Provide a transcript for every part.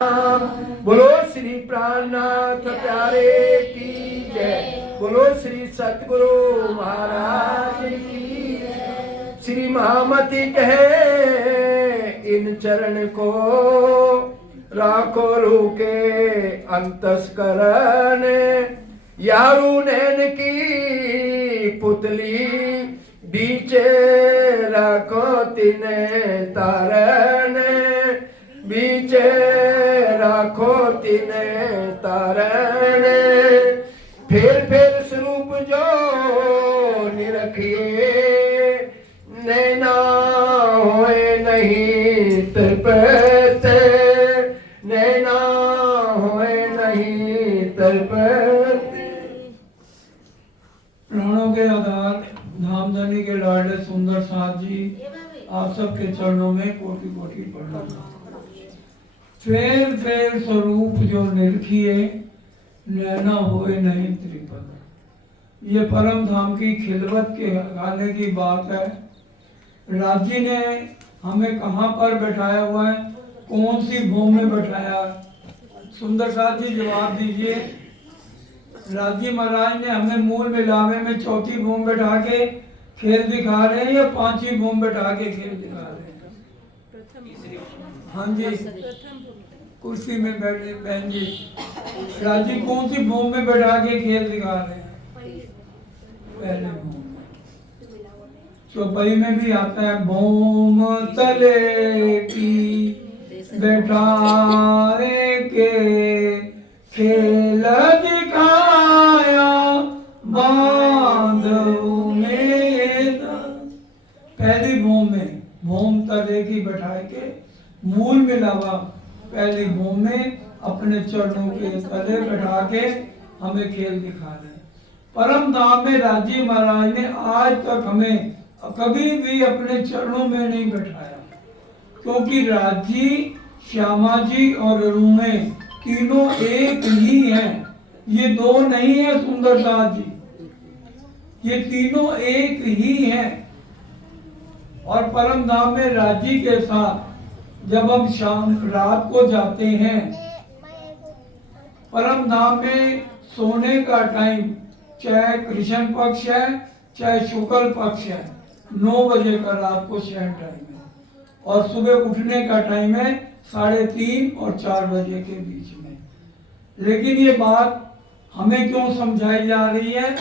बोलो श्री प्राणनाथ प्यारे की जय। बोलो श्री सतगुरु महाराज की जय। श्री महामती कहे इन चरण को राखो रूके अंतस्करण, यारू नैन की पुतली बीचे रखो तिने तारण, बीचे राखो तिने तारण। फिर स्वरूप जो निरखिए, नैना होए नहीं तृपते, नैना होए नहीं तृपते। प्राणों के आधार धामधनी के लाडले सुंदर साथ जी, आप सबके चरणों में कोटि कोटि प्रणाम। फेर स्वरूप जो निरखिए, नैना होए नहीं त्रिपद। ये परम धाम की खिलवत के गाने की बात है। राज जी ने हमें कहाँ पर बैठाया हुआ है, कौन सी भूमि में बैठाया? सुंदर साथ जी जवाब दीजिए। राज जी महाराज ने हमें मूल मिलावे में चौथी भूमि बैठा के खेल दिखा रहे हैं या पांचवी भूमि बैठा के खेल दिखा रहे हैं? हाँ जी, कुर्सी में बैठे बहन जी। राज जी कौन सी भूमि में बैठा के खेल दिखा रहे हैं? पहले भूमि। चौपाई में भी आता है भूम तले की बैठाए के खेल दिखाया बांधव में। पहली भूमि में भूम तले की बैठाए के मूल मिलावा पहली भूमि में अपने चरणों के तले बैठा के हमें खेल दिखा रहे हैं। परम धाम में राजी महाराज ने आज तक हमें कभी भी अपने चरणों में नहीं बैठाया, क्योंकि राजी, श्यामा जी और रूमे तीनों एक ही हैं। ये दो नहीं है सुंदरदास जी, ये तीनों एक ही हैं। और परम धाम में राजी के साथ जब हम शाम रात को जाते हैं, परम धाम में सोने का टाइम चाहे कृष्ण पक्ष है चाहे शुक्ल पक्ष है, 9 बजे का रात को शयन टाइम है। और सुबह उठने का टाइम है 3:30 और 4 बजे के बीच में। लेकिन ये बात हमें क्यों समझाई जा रही है?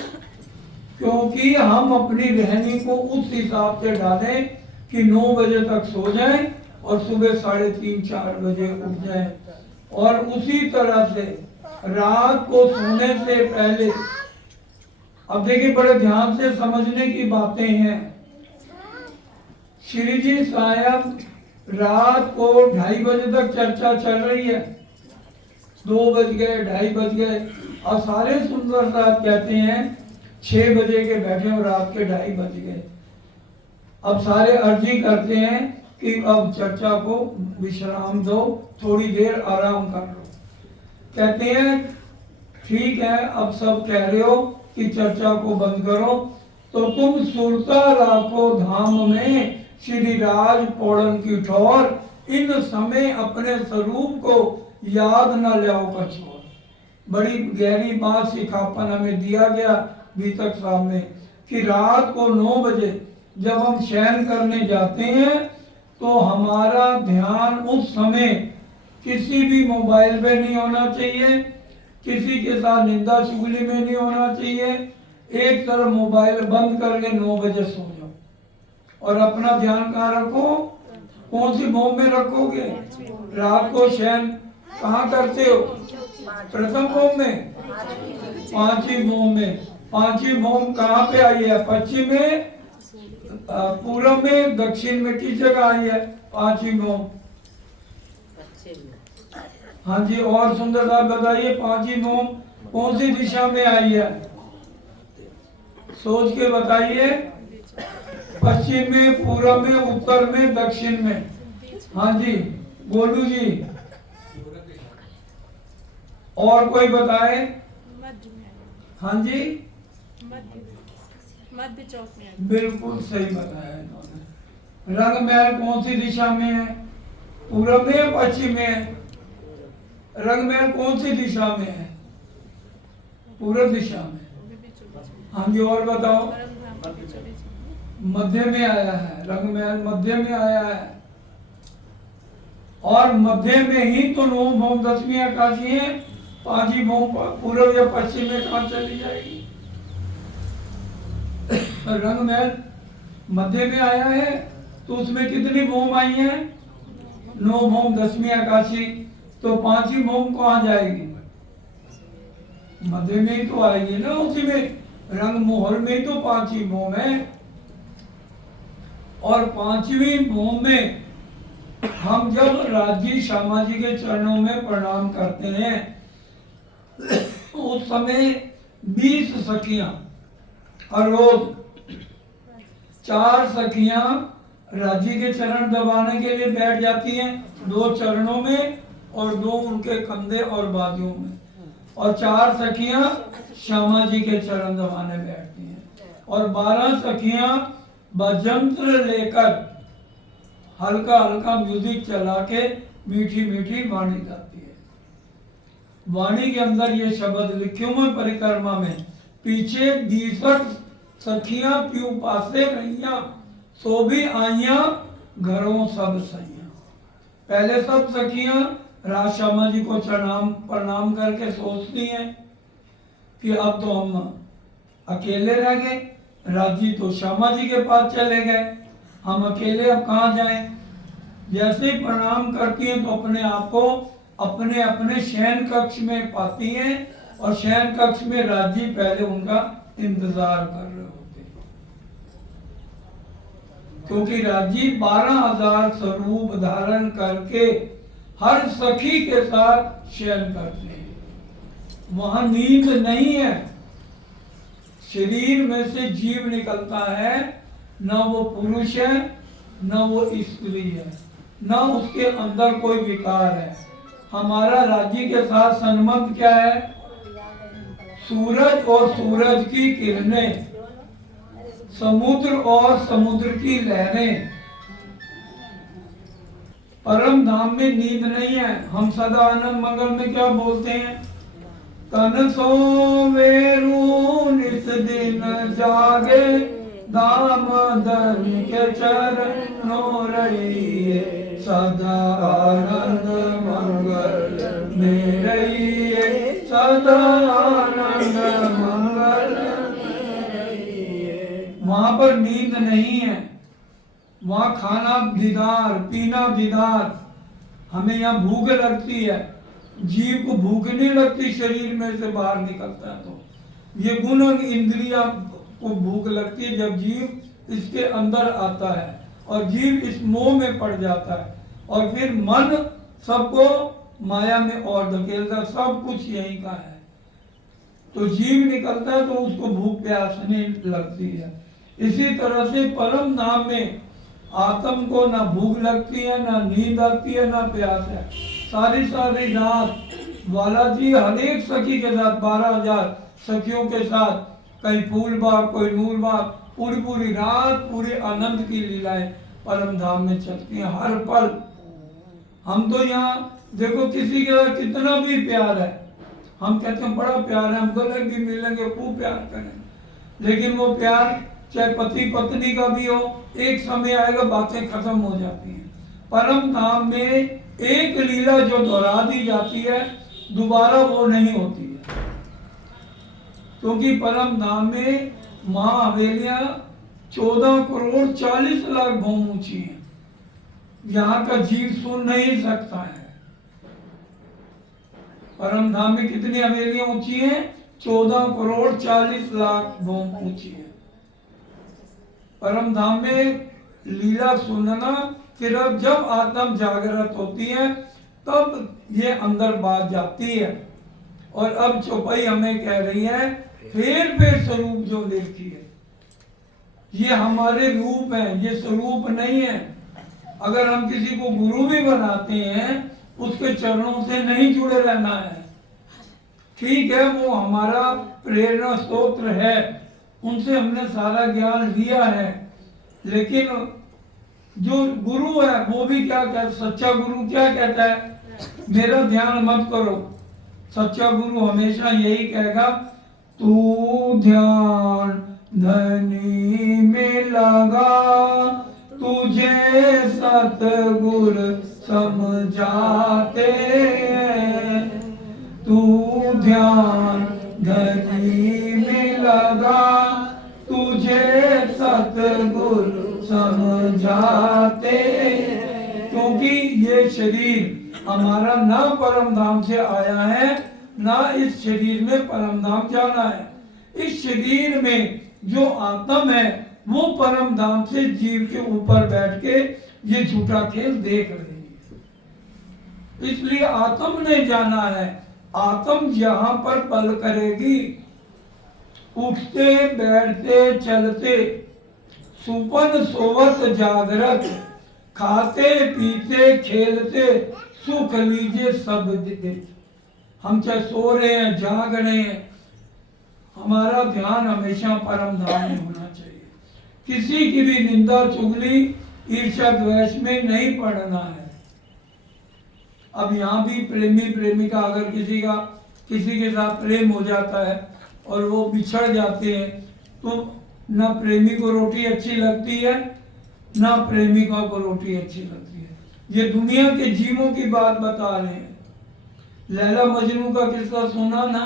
क्योंकि हम अपनी रहनी को उस हिसाब से डालें कि 9 बजे तक सो जाएं और सुबह 3:30-4 बजे उठ जाए। और उसी तरह से रात को सोने से पहले, अब देखिए बड़े ध्यान से समझने की बातें हैं। श्री जी साहब रात को 2:30 बजे तक चर्चा चल रही है, 2 बज गए, 2:30 बज गए, और सारे सुंदर साहब कहते हैं 6 बजे के बैठे और रात के 2:30 बज गए। अब सारे अर्जी करते हैं कि अब चर्चा को विश्राम दो, थोड़ी देर आराम कर लो। कहते हैं ठीक है, अब सब कह रहे हो कि चर्चा को बंद करो, तो तुम सुरता राखो धाम में श्री राज पौड़न की ठोर, इन समय अपने स्वरूप को याद न लाओ कछोर। बड़ी गहरी बात सिखापन हमें दिया गया बीतक साहब में कि रात को 9 बजे जब हम शयन करने जाते हैं तो हमारा ध्यान उस समय किसी भी मोबाइल पे नहीं होना चाहिए, किसी के साथ निंदा चुगली में नहीं होना चाहिए। एक तरफ मोबाइल बंद करके 9 बजे सो जाओ और अपना ध्यान कहाँ रखो? कौन सी भूमि में रखोगे? रात को शयन कहाँ करते हो? प्रथम भूमि में, पांचवी भूमि में। पांचवी भूमि कहाँ पे आई है? पश्चिम में, पूर्व में, दक्षिण में, किस जगह आई है पांचवी भूमि? हाँ जी, और सुंदर साहब बताइए पांचवी भूमि कौन सी दिशा में आई है? सोच के बताइए। पश्चिम में, पूर्व में, उत्तर में, दक्षिण में? हाँ जी गोलू जी, और कोई बताए? हाँ जी मध्य चौक में। बिल्कुल सही बताया इन्होंने। रंग महल कौन सी दिशा में है? पूर्व में या पश्चिम में? रंगमहल कौन सी दिशा में है? पूर्व दिशा में। हाँ जी, और बताओ। मध्य में आया है, रंगमहल मध्य में आया है, और मध्य में ही तो 9 भौम 10वीं आकाशी है। 5 भौम पूर्व या पश्चिम में कहाँ चली जाएगी? रंगमहल मध्य में आया है, तो उसमें कितनी भौम आई है? 9 भौम 10वीं आकाशी। तो 5 भौम कहाँ जाएगी? मध्य में ही तो आएगी ना, उसी में रंग मोहर में ही तो 5 भौम है। और 5वीं भौम में हम जब राज्य श्यामा जी के चरणों में प्रणाम करते हैं, उस समय 20 सखियां और रोज 4 सखियां राज्य के चरण दबाने के लिए बैठ जाती हैं, 2 चरणों में और 2 उनके कंधे और बाजुओं में, और 4 सखियां श्यामा जी के चरण दबाने बैठती हैं, और 12 सखियां बजंत्र लेकर हल्का हल्का म्यूजिक चला के मीठी मीठी वाणी गाती है। वाणी के अंदर ये शब्द लिखे हुए परिक्रमा में, पीछे 62 सखियां प्यू पासे रहिया, सो भी आइया घरों सब सैया। पहले सब सखियां राज श्यामा जी को प्रणाम करके सोचती हैं कि अब तो हम अकेले रह गए, राजी तो श्यामा जी के पास चले गए, हम अकेले अब कहाँ जाएं। जैसे ही प्रणाम करती हैं तो अपने आप को अपने अपने शयन कक्ष में पाती हैं, और शयन कक्ष में राजी पहले उनका इंतजार कर रहे होते हैं, क्योंकि राजी 12,000 स्वरूप धारण करके हर सखी के साथ शयन करते हैं। वहां नींद नहीं है, शरीर में से जीव निकलता है, न वो पुरुष है न वो स्त्री है, न उसके अंदर कोई विकार है। हमारा राज्य के साथ संबंध क्या है? सूरज और सूरज की किरणें, समुद्र और समुद्र की लहरें। परम धाम में नींद नहीं है। हम सदा आनंद मंगल में क्या बोलते हैं? तन सोवेरु निस दिन जागे, दामोदर के चरणों रहिए, सदा आनंद मंगल में रहिए, सदा आनंद मंगल में रहिए। वहां पर नींद नहीं है, वहां खाना दीदार, पीना दीदार। हमें यहाँ भूख लगती है, जीव को भूख नहीं लगती, शरीर में से बाहर निकलता है तो ये गुण इंद्रिया को भूख लगती है जब जीव इसके अंदर आता है, और जीव इस मोह में पड़ जाता है, और फिर मन सबको माया में और धकेलता। सब कुछ यही का है, तो जीव निकलता है तो उसको भूख प्यास नहीं लगती है। इसी तरह से परम धाम में आत्म को ना भूख लगती है, ना नींद आती है, ना प्यास है। सारी सारी रात बालाजी हर एक सखी के साथ 12,000 सखियों के साथ, कहीं फूल बाग कोई नूर बाग, पूरी पूरी रात पूरे आनंद की लीलाएं परम धाम में चलती हैं हर पल। हम तो यहाँ देखो किसी के साथ कितना भी प्यार है, हम कहते हैं बड़ा प्यार है, हम गले भी मिलेंगे खूब प्यार करें, लेकिन वो प्यार चाहे पति पत्नी का भी हो, एक समय आएगा बातें खत्म हो जाती हैं। परम धाम में एक लीला जो दोहरा दी जाती है, दोबारा वो नहीं होती है, क्योंकि परम धाम में महाहवेलियां 14 करोड़ 40 लाख भौम ऊंची है। यहाँ का जीव सुन नहीं सकता है। परम धाम में कितनी हवेलियां ऊंची हैं? 14 करोड़ 40 लाख भौम ऊंची है। परम धाम में लीला सुनना, फिर अब जब आत्म जागृत होती है तब ये अंदर बात जाती है। और अब चौपाई हमें कह रही है फिर स्वरूप जो देखी है, ये हमारे रूप है, ये स्वरूप नहीं है। अगर हम किसी को गुरु भी बनाते हैं, उसके चरणों से नहीं जुड़े रहना है। ठीक है, वो हमारा प्रेरणा स्तोत्र है, उनसे हमने सारा ज्ञान लिया है, लेकिन जो गुरु है वो भी क्या कहता है? सच्चा गुरु क्या कहता है? मेरा ध्यान मत करो। सच्चा गुरु हमेशा यही कहेगा, तू ध्यान धनी में लगा, तुझे सतगुर समझाते हैं। तू ध्यान धनी में लगा, तुझे सतगुर समझाते हैं। क्योंकि ये शरीर हमारा ना परम धाम से आया है, ना इस शरीर में परम धाम जाना है। इस शरीर में जो आत्म है वो परम धाम से जीव के ऊपर बैठ के ये झूठा खेल देख रही है। इसलिए आत्म ने जाना है। आत्म जहां पर पल करेगी, उठते बैठते चलते, सुपन सोवत जागरत, खाते पीते खेलते, सुख लीजिए सब दिन। हम चाहे सो रहे हैं, जाग रहे हैं, हमारा ध्यान हमेशा परम धाम में होना चाहिए। किसी की भी निंदा चुगली ईर्ष्या द्वेष में नहीं पड़ना है। अब यहाँ भी प्रेमी प्रेमिका अगर किसी के साथ प्रेम हो जाता है और वो बिछड़ जाते हैं, तो ना प्रेमी को रोटी अच्छी लगती है, ना प्रेमिका को रोटी अच्छी लगती है। ये दुनिया के जीवों की बात बता रहे हैं। लैला मजनू का किस्सा सुना ना?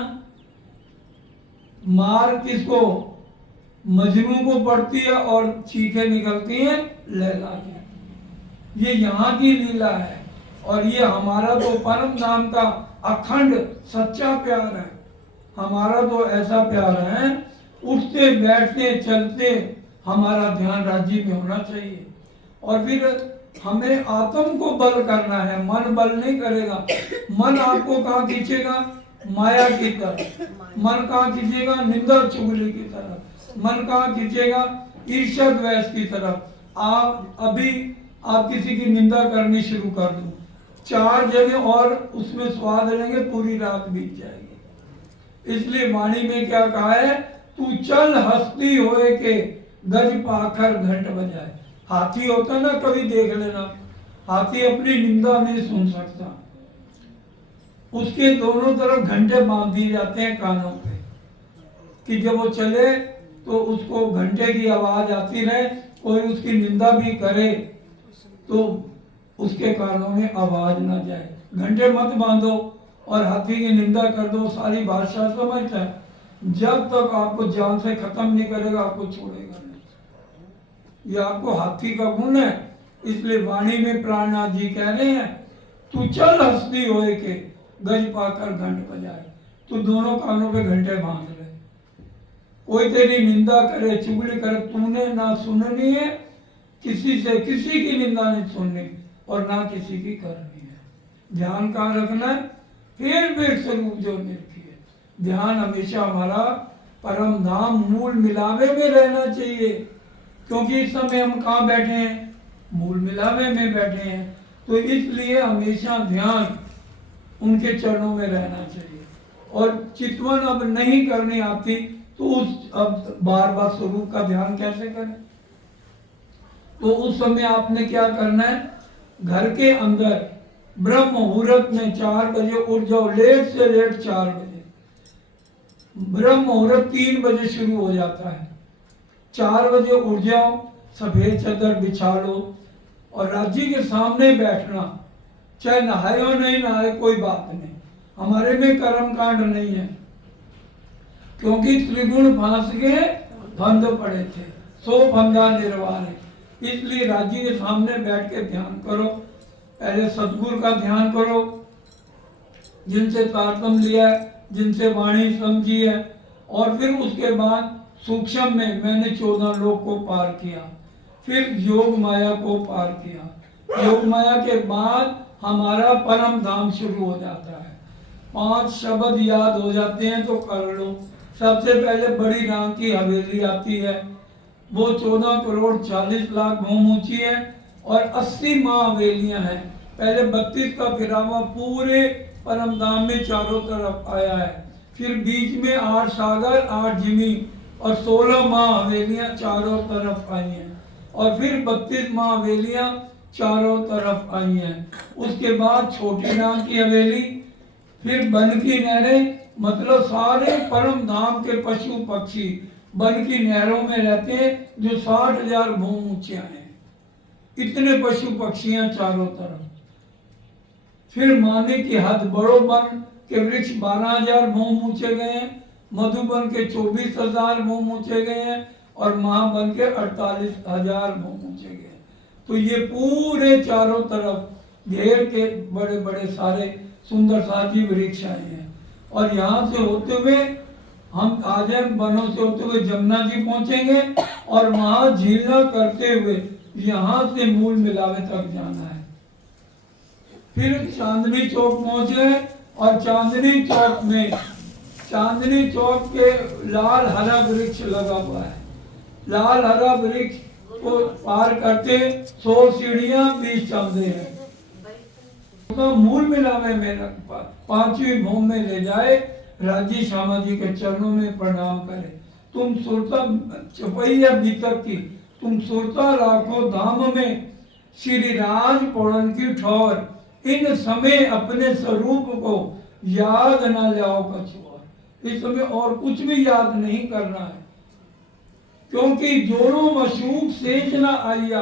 मार किसको? मजनू को पड़ती है और चीखें निकलती हैं लैला की। ये यहाँ की लीला है। और ये हमारा तो परम धाम का अखंड सच्चा प्यार है। हमारा तो ऐसा प्यार है, उठते बैठते चलते हमारा ध्यान राज्य में होना चाहिए। और फिर हमें आत्म को बल करना है, मन बल नहीं करेगा। मन आपको कहाँ खींचेगा? माया की तरफ। मन कहाँ खींचेगा? निंदा चुगली की तरफ। मन कहाँ खींचेगा? ईर्ष्या द्वेष की तरफ। आप किसी की निंदा करनी शुरू कर दो, 4 जगह और उसमें स्वाद लेंगे, पूरी रात बीत जाएगी। इसलिए वाणी में क्या कहा है? तू चल हस्ती होए के, गज पाखर घंट बजाए। हाथी होता ना, कभी देख लेना, हाथी अपनी निंदा नहीं सुन सकता। उसके दोनों तरफ घंटे बांध दिए जाते हैं कानों पे, कि जब वो चले तो उसको घंटे की आवाज आती रहे। कोई उसकी निंदा भी करे तो उसके कानों में आवाज ना जाए। घंटे मत बांधो और हाथी की निंदा कर दो, सारी भाषा समझता है। जब तक आपको जान से खत्म नहीं करेगा, आपको छोड़ेगा नहीं। ये आपको हाथी का गुण है। इसलिए वाणी में प्राणनाथ जी कह रहे हैं, तू चल हस्ती होए के, गज पाकर घंट बजाए। तू दोनों कानों पे घंटे बांध ले। कोई तेरी निंदा करे, चुगली करे, तूने ना सुननी है। किसी से किसी की निंदा नहीं सुननी और ना किसी की करनी है। ध्यान कहाँ रखना है? फिर स्वरूप जो निरखी है। ध्यान हमेशा हमारा परम धाम मूल मिलावे में रहना चाहिए। क्योंकि इस समय हम कहाँ बैठे हैं? मूल मिलावे में बैठे हैं। तो इसलिए हमेशा ध्यान उनके चरणों में रहना चाहिए। और चितवन अब नहीं करनी आती तो अब बार बार स्वरूप का ध्यान कैसे करें? तो उस समय आपने क्या करना है? घर के अंदर ब्रह्म मुहूर्त में 4 बजे उठ जाओ, लेट से लेट 4 बजे। ब्रह्म मुहूर्त 3 बजे शुरू हो जाता है। 4 बजे उठ जाओ, सफेद चादर बिछा लो और राज्य के सामने बैठना। चाहे नहाए हो नहीं नहाए, कोई बात नहीं। हमारे में कर्म कांड नहीं है, क्योंकि त्रिगुण फांस के फंद पड़े थे, सो फंदा निर्वाण। इसलिए राज्य के सामने बैठ के ध्यान करो। पहले सतगुरु का ध्यान करो, जिनसे तारतम्य लिया है, जिनसे वाणी समझी है। और फिर उसके बाद सूक्ष्म में मैंने 14 लोक को पार किया, फिर योग माया को पार किया। योग माया के बाद हमारा परम धाम शुरू हो जाता है। 5 शब्द याद हो जाते हैं तो कर लो। सबसे पहले बड़ी राम की हवेली आती है, वो 14 करोड़ 40 लाख भूम ऊंची है और 80 माँ हवेलियां हैं। पहले 32 का फिरावा पूरे परम धाम में चारों तरफ आया है। फिर बीच में 8 सागर 8 जिमी और 16 माँ हवेलियां चारों तरफ आई हैं। और फिर 32 माँ हवेलियां चारों तरफ आई हैं। उसके बाद छोटी नाग की हवेली, फिर वन की नहरें, मतलब सारे परम धाम के पशु पक्षी वन की नहरों में रहते हैं जो 60,000 भूम ऊंचियां हैं। इतने पशु पक्षियां चारों तरफ। फिर माने की हद बड़ो वन के वृक्ष 12,000 भूम ऊंचे गए हैं, मधुबन के 24,000 भूम ऊंचे गए हैं और महावन के 48,000 भूम ऊंचे गए हैं। तो ये पूरे चारों तरफ घेर के बड़े बड़े सारे सुंदर साजी वृक्ष आए हैं। और यहाँ से होते हुए हम आज वनों से होते हुए जमुना जी पहुंचेंगे और वहां झीलना करते हुए यहाँ से मूल मिलावे तक जाना है। फिर चांदनी चौक पहुंचे और चांदनी चौक में, चांदनी चौक के लाल हरा वृक्ष लगा हुआ है। लाल हरा वृक्ष को पार करते 100 सीढ़ियां 20 चौदे हैं। तो मूल मिलावे में 5वीं भूम में ले जाए, राजी श्यामा जी के चरणों में प्रणाम करे। तुम सुरता चपैया भीतर की, तुम सुरता राखो धाम में, श्री राज पौड़न की ठौर, इन समय अपने स्वरूप को याद न ले आओ कछुआ। इस समय और कुछ भी याद नहीं करना है, क्योंकि जोड़ो मशूक सेज न आइया,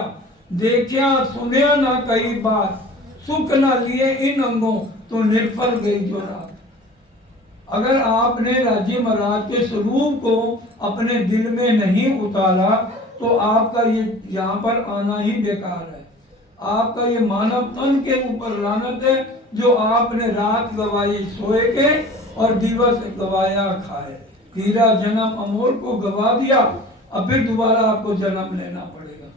देखा सुनया ना कई बार, सुख न लिए इन अंगों तो निर्फल गई जो रात। अगर आपने राजी महाराज के स्वरूप को अपने दिल में नहीं उतारा तो आपका ये यहाँ पर आना ही बेकार है। आपका ये मानव तन के ऊपर लानत है, जो आपने रात गवाई सोए के और दिवस गवाया खाए। हीरा जन्म अमोल को गवा दिया, अब फिर दोबारा आपको जन्म लेना पड़ेगा,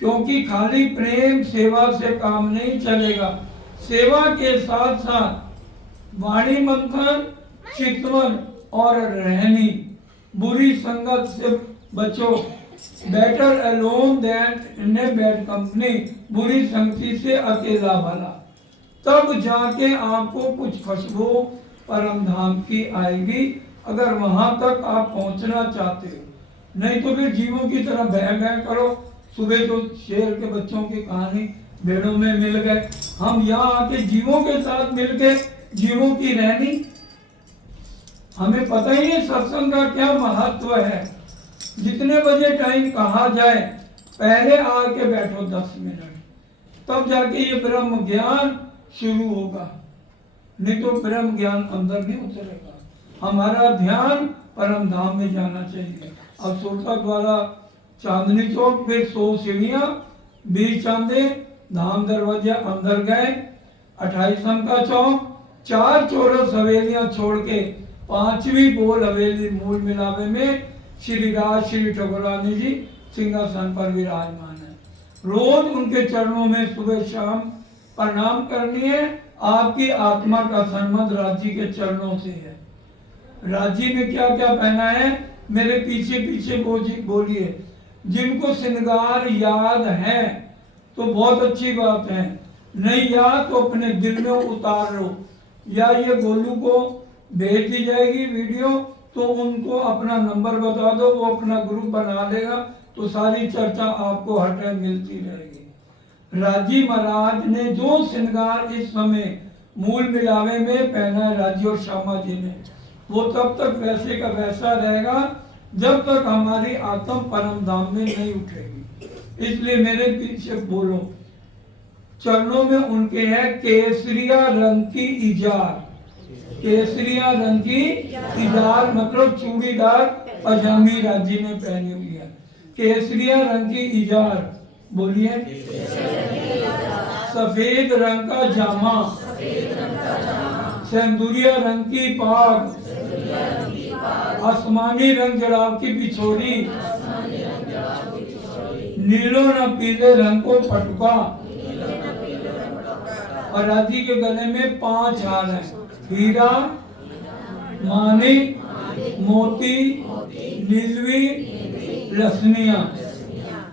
क्योंकि खाली प्रेम सेवा से काम नहीं चलेगा। सेवा के साथ साथ वाणी मंथन, चितवन और रहनी, बुरी संगत से बचो। Better alone than in a bad company, बुरी संगति से अकेला भला। तब जाके आपको कुछ खुशबू परम धाम की आएगी, अगर वहां तक आप पहुंचना चाहते हो। नहीं तो फिर जीवों की तरह बह बह करो। सुबह तो शेर के बच्चों की कहानी भेड़ों में मिल गए, हम यहाँ आके जीवों के साथ मिलके जीवों की रहनी। हमें पता ही नहीं सत्संग का क्या महत्व है। जितने बजे टाइम कहा जाए पहले आके बैठो 10 मिनट, तब जाके ये ब्रह्म ज्ञान शुरू होगा, नहीं तो ब्रह्म ज्ञान अंदर नहीं उतरेगा। हमारा ध्यान परम धाम में जाना चाहिए। अब सुरता द्वारा चांदनी चौक, फिर 100 सीढ़ियां 20 चांदे, धाम दरवाजा अंदर गए। 28 का चौक, 4 चौरस हवेलियां छोड़ के 5वीं गोल हवेली मूल मिलावे में श्री राज श्री ठकुरानी जी सिंहासन पर विराजमान है। रोज उनके चरणों में सुबह शाम प्रणाम करनी है। आपकी आत्मा का संबंध राजी के चरणों से है। राजी में क्या क्या पहना है, मेरे पीछे पीछे बोलिए। जिनको श्रृंगार याद है तो बहुत अच्छी बात है, नहीं याद तो अपने दिल में उतार लो, या ये गोलू को भेज दी जाएगी वीडियो, तो उनको अपना नंबर बता दो, वो अपना ग्रुप बना लेगा, तो सारी चर्चा आपको हर टाइम मिलती रहेगी। राजी महाराज ने जो श्रृंगार इस समय मूल मिलावे में पहना है राजी और श्यामा जी ने, वो तब तक वैसे का वैसा रहेगा जब तक हमारी आत्म परम धाम में नहीं उठेगी। इसलिए मेरे पीछे बोलो, चरणों में उनके है केसरिया रंग की इजार। केसरिया रंग की इजार मतलब चूड़ीदार पजामी राजी ने पहनी हुई है। केसरिया रंग की इजार, बोलिए। सफेद रंग का जामा, सिंदूरिया रंग की पाग, आसमानी रंग जड़ाव की बिछोरी, नीलो न पीले रंग को पटुका, और राजी के गले में 5 हार हैं, हीरा, मानिक, मोती, नीलवी, लसनिया।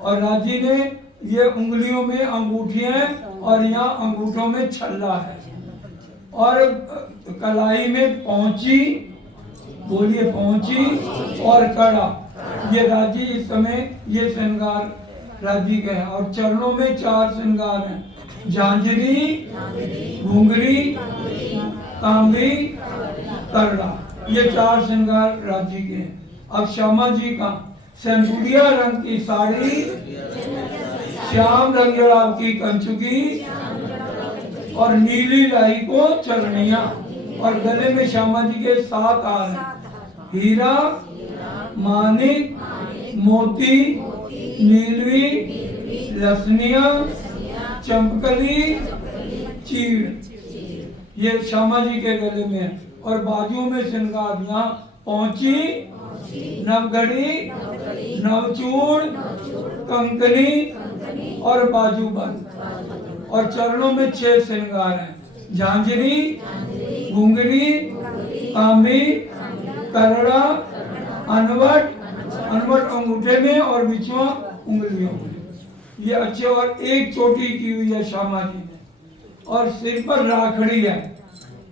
और राजी ने ये उंगलियों में अंगूठियां और यहाँ अंगूठों में छल्ला है, और कलाई में पहुंची, बोलिए पहुंची, और कड़ा। ये राजी इस समय ये श्रृंगार राजी के हैं। और चरणों में 4 श्रृंगार हैं, झांझरी, घुंघरी, तांबी, करड़ा, ये 4 श्रृंगार राजी के हैं। अब श्यामा जी का सेंदूरिया रंग की साड़ी, श्याम रंग की कंचुकी और नीली लाई को चरनिया, और गले में श्यामा जी के 7 हार हैं, हीरा, मानिक, मोती, नीलवी, लसनिया, चंपकली, चीड़, ये श्यामा जी के गले में है। और बाजुओं में श्रृंगार, यहाँ पहुंची, नवघड़ी, नवचूड़, कंकनी और बाजूबंद। और चरणों में 6 श्रृंगार हैं, झांझरी, घुंघरी, तांबी, करड़ा, अनवट, अनवट अंगूठे में और बिछुआ उंगलियों में, ये अच्छे। और एक चोटी की हुई है श्यामा जी ने, और सिर पर राखड़ी है,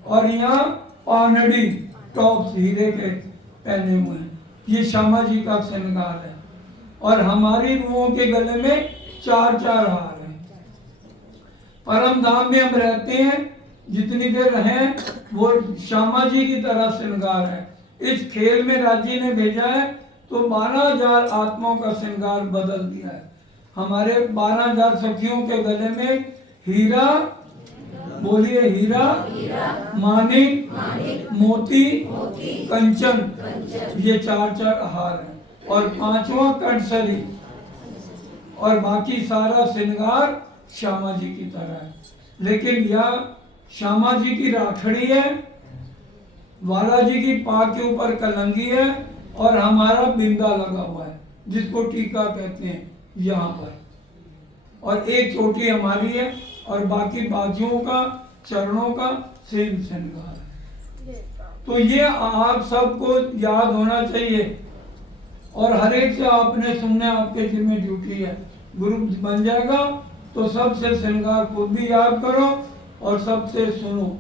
और यहाँ पानड़ी टॉप्स हीरे के पहने हुए हैं, ये श्यामा जी का श्रृंगार है। और हमारी रूहों के गले में 4-4 हार हैं। परम धाम में हम रहते हैं, जितनी देर रहें वो श्यामा जी की तरह श्रृंगार है। इस खेल में राजी ने भेजा है तो 12,000 आत्माओं का श्रृंगार बदल दिया है। हमारे 12,000 सखियों के गले में हीरा, बोलिए हीरा, मानिक, मोती, कंचन, ये 4-4 हार हैं। और 5वां कंठसरी, और बाकी सारा श्रृंगार श्यामा जी की तरह है। लेकिन यह श्यामा जी की राखड़ी है, बालाजी की पाग के ऊपर कलंगी है, और हमारा बिंदा लगा हुआ है जिसको टीका कहते हैं यहाँ पर। और एक चोटी हमारी है, और बाकी बाजुओं का, चरणों का सेम श्रृंगार है। तो ये आप सबको याद होना चाहिए, और हर एक से आपने सुनने, आपके जिम्मे ड्यूटी है। ग्रुप बन जाएगा तो सबसे श्रृंगार खुद भी याद करो और सबसे सुनो।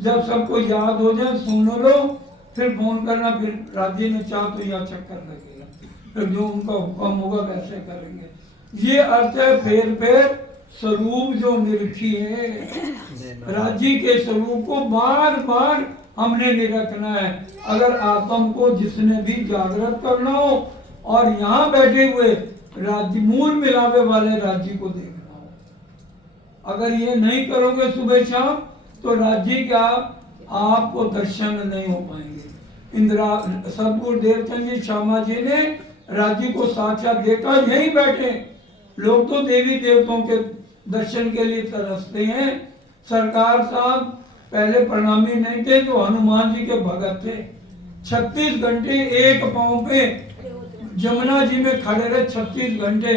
जब सबको याद हो जाए सुन लो, फिर फोन करना, फिर राजी ने चाह तो यह चक्कर लगेगा, फिर जो उनका हुक्म होगा वैसे करेंगे। ये अर्थ है फेर फेर स्वरूप जो निरखी है। राजी के स्वरूप को बार बार हमने निरखना है। अगर आत्म को जिसने भी जागृत करना हो, और यहाँ बैठे हुए राज्य मूल मिलावे वाले राज्य को देखना हो, अगर ये नहीं करोगे सुबह शाम तो राज्य का आपको दर्शन नहीं हो पाएंगे। इंदिरा सदगुरु देवचंद जी श्यामा जी ने राज्य को साक्षात देखा, यहीं बैठे। लोग तो देवी देवताओं के दर्शन के लिए तरसते हैं। सरकार साहब पहले प्रणामी नहीं थे तो हनुमान जी के भगत थे। 36 घंटे एक पांव पे जमुना जी में खड़े रहे, 36 घंटे,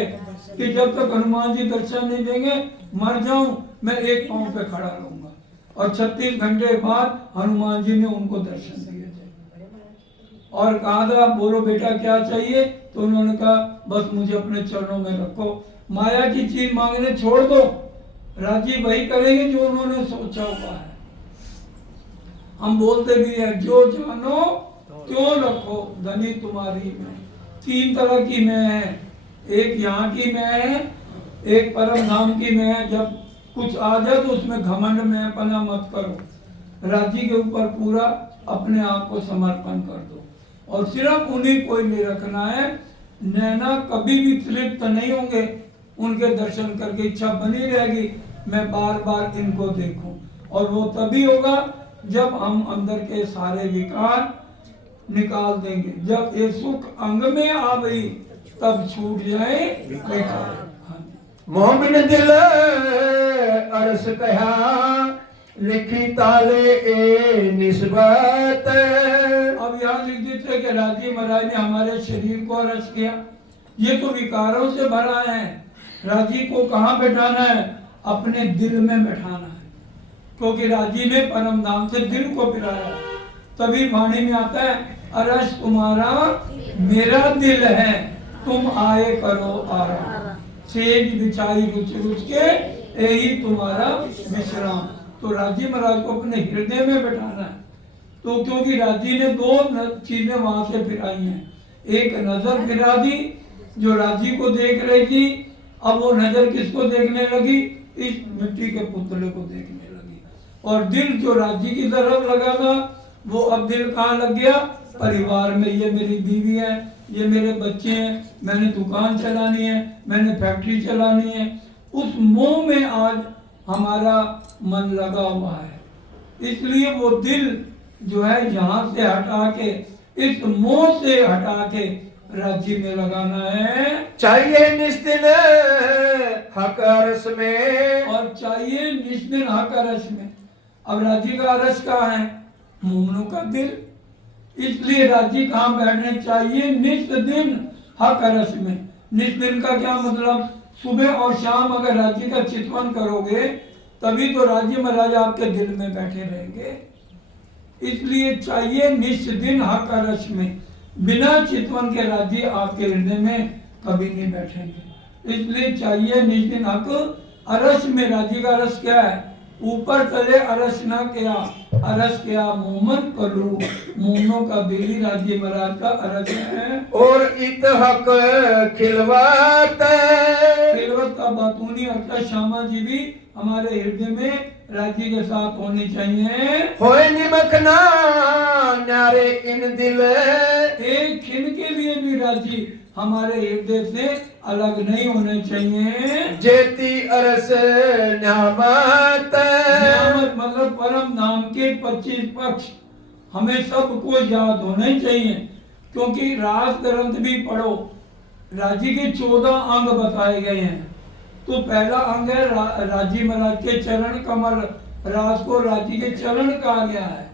कि जब तक हनुमान जी दर्शन नहीं देंगे मर जाऊं मैं एक पांव पे खड़ा रहूंगा। और 36 घंटे बाद हनुमान जी ने उनको दर्शन दिए थे और कहा था बोलो बेटा क्या चाहिए, तो उन्होंने कहा बस मुझे अपने चरणों में रखो, माया की चीज मांगने छोड़ दो, राजी वही करेंगे जो उन्होंने सोचा हुआ है। हम बोलते भी है जो जानो क्यों रखो धनी तुम्हारी में। 3 तरह की मैं है, एक यहाँ की मैं है, एक परम धाम की मैं है। जब कुछ आ जाए तो उसमें घमंड में पना मत करो, राजी के ऊपर पूरा अपने आप को समर्पण कर दो और सिर्फ उन्हीं को ही रखना है। नैना कभी भी तृप्त नहीं होंगे, उनके दर्शन करके इच्छा बनी रहेगी मैं बार बार इनको देखूं। और वो तभी होगा जब हम अंदर के सारे विकार निकाल देंगे। जब ये सुख अंग में आ गई तब छूट जाए विकार। मोह बिन दिल अरस कहा लिखी ताले ए निस्बत। अब यहाँ लिख देते कि राजी महाराज ने हमारे शरीर को अरस किया, ये तो विकारों से भरा है। राजी को कहाँ बैठाना है? अपने दिल में बैठाना है, क्योंकि राजी ने परम धाम से दिल को पिराया। तभी वाणी में आता है अरस तुम्हारा मेरा दिल है, तुम आए करो आराम, सेज बिछाई रुच रुच के यही तुम्हारा विश्राम। तो राजी महाराज को अपने हृदय में बैठाना है। तो क्योंकि राजी ने 2 चीजें वहां से फिराई हैं, एक नजर फिरा दी जो राजी को देख रही थी, अब वो नजर किसको देखने लगी? इस मिट्टी के पुतले को देखने लगी। और दिल जो राज्य की तरफ लगा था, वो अब दिल कहाँ लग गया? परिवार में। ये मेरी बीवी है, ये मेरे बच्चे हैं, मैंने दुकान चलानी है, मैंने फैक्ट्री चलानी है। उस मोह में आज हमारा मन लगा हुआ है। इसलिए वो दिल जो है यहाँ से हटा के, इस मोह से हटा के राज्य में लगाना है। चाहिए निस्दिन हक अरस में, और चाहिए निस्दिन हक अरस में। अब राज्य का अरस कहाँ है? मोमनों का दिल। इसलिए राज्य कहाँ बैठने चाहिए? निस दिन हक अरस में। निस दिन का क्या मतलब? सुबह और शाम अगर राज्य का चिंतन करोगे तभी तो राज्य महाराज आपके दिल में बैठे रहेंगे। इसलिए चाहिए निस दिन हक अरस में। बिना चितवन के राज्य आपके हृदय में कभी नहीं बैठेंगे। इसलिए चाहिए निस दिन हक अरस में। राज्य का अरस क्या है? ऊपर तले अरस ना किया, अरस किया मोमन कलू। मोमनों का दिली राज्य महाराज का अरस है। और इत हक खिलवत, खिलवत का बातूनी अर्थात श्यामा जी भी हमारे हृदय में राज्य के साथ होनी चाहिए। होए निमखना न्यारे इन दिल, एक खिन के लिए भी राज्य हमारे हृदय से अलग नहीं होने चाहिए। जेती अरस न्यामत, न्यामत मतलब परम धाम के 25 पक्ष हमें सबको याद होने चाहिए। क्योंकि रास ग्रंथ भी पढ़ो, राज्य के 14 अंग बताए गए हैं। तो पहला अंग है राज्य महाराज के चरण कमल। रास को राज्य के चरण कहा गया है।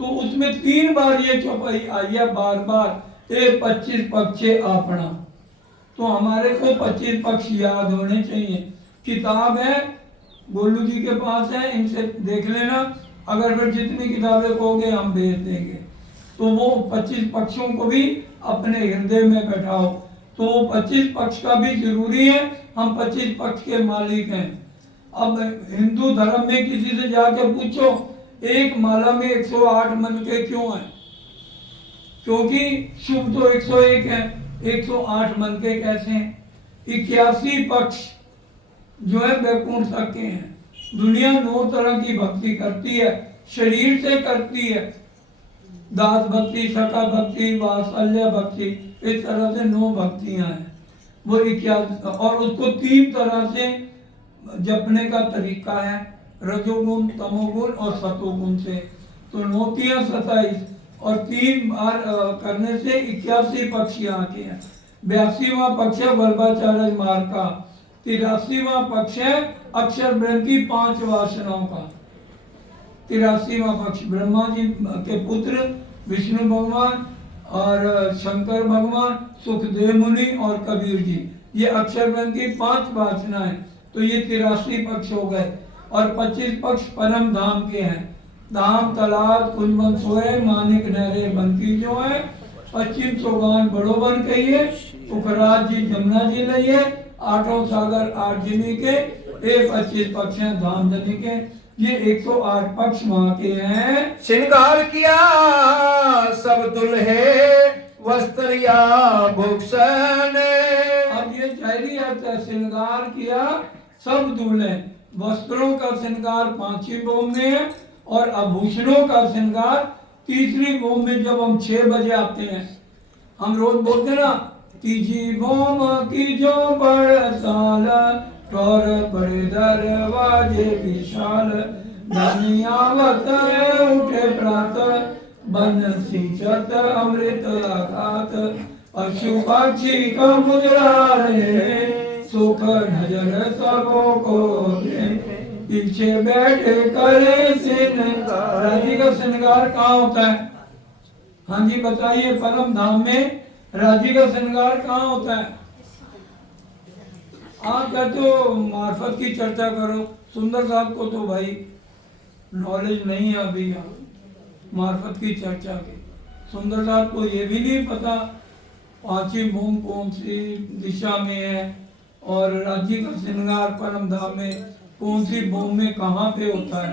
तो उसमें 3 बार ये चौपाई आई है, बार बार 25 पक्षे आपना। तो हमारे को 25 पक्ष याद होने चाहिए। किताब है, गोलू जी के पास है, इनसे देख लेना। अगर फिर जितनी किताबें कहोगे हम भेज देंगे। तो वो 25 पक्षों को भी अपने हृदय में बैठाओ। तो 25 पक्ष का भी जरूरी है। हम 25 पक्ष के मालिक हैं। अब हिंदू धर्म में किसी से जाकर पूछो, एक माला में 108 मन के क्यों हैं? क्योंकि शुभ तो 101 है, 108 मन के कैसे हैं? 81 पक्ष जो है वैकुंठ तक के हैं। दुनिया 9 तरह की भक्ति करती है, शरीर से करती है। दास भक्ति, सखा भक्ति, वात्सल्य भक्ति, इस तरह से 9 भक्तियां हैं। वो 81 और उसको 3 तरह से जपने का तरीका है, रजोगुण, तमोगुण और सतोगुण से। तो 9 3 27 और 3 बार करने से 81 पक्ष यहाँ के हैं। 82वां पक्ष है वल्लभाचार्य मार्ग का। 83वां पक्ष है अक्षर ब्रह्म की 5 वासनाओं का। 83वां पक्ष ब्रह्मा जी के पुत्र विष्णु भगवान और शंकर भगवान, सुखदेव मुनि और कबीर जी, ये अक्षर ब्रह्म की 5 वासनाएं। तो ये 83 पक्ष हो गए। और 25 पक्ष परम धाम के हैं। धाम तलाब कुंजवन सोए मानिक नहरे बनती जो है। पश्चिम चौगान बड़ो बन कहिए, पुखराज जी जमुना जी लइए, 8 सागर 8 जिनी के, 25 पक्ष हैं धाम जनी के। ये 108 पक्ष वहां के हैं। श्रृंगार किया सब दुल्हे वस्त्र या भूषण, अब ये जाहिरी अर्थ है, श्रृंगार किया सब दूल्हे। वस्त्रों का श्रृंगार 5वीं भोम में है और आभूषणों का श्रृंगार 3री भोम में। जब हम 6 बजे आते हैं, हम रोज बोलते ना, तीजी भोम की जो बरसाल, और बड़े दरवाजे विशाल, धनियावत उठे प्रात, बंसी चत अमृत आघात, पशु पक्षी का मुजरारे, सुख नजर सबों को दे, पीछे बैठे करे श्रृंगार। राज्य का श्रृंगार कहाँ होता है? हाँ जी बताइए, परम धाम में राज्य का श्रृंगार कहाँ होता है? आप कहते हो मार्फत की चर्चा करो। सुंदर साहब को तो भाई नॉलेज नहीं है अभी यहाँ मार्फत की चर्चा की। सुंदर साहब को ये भी नहीं पता 5वीं भूम कौन सी दिशा में है और राज्य का श्रृंगार परम धाम में कौन सी भूम में कहाँ पे होता है,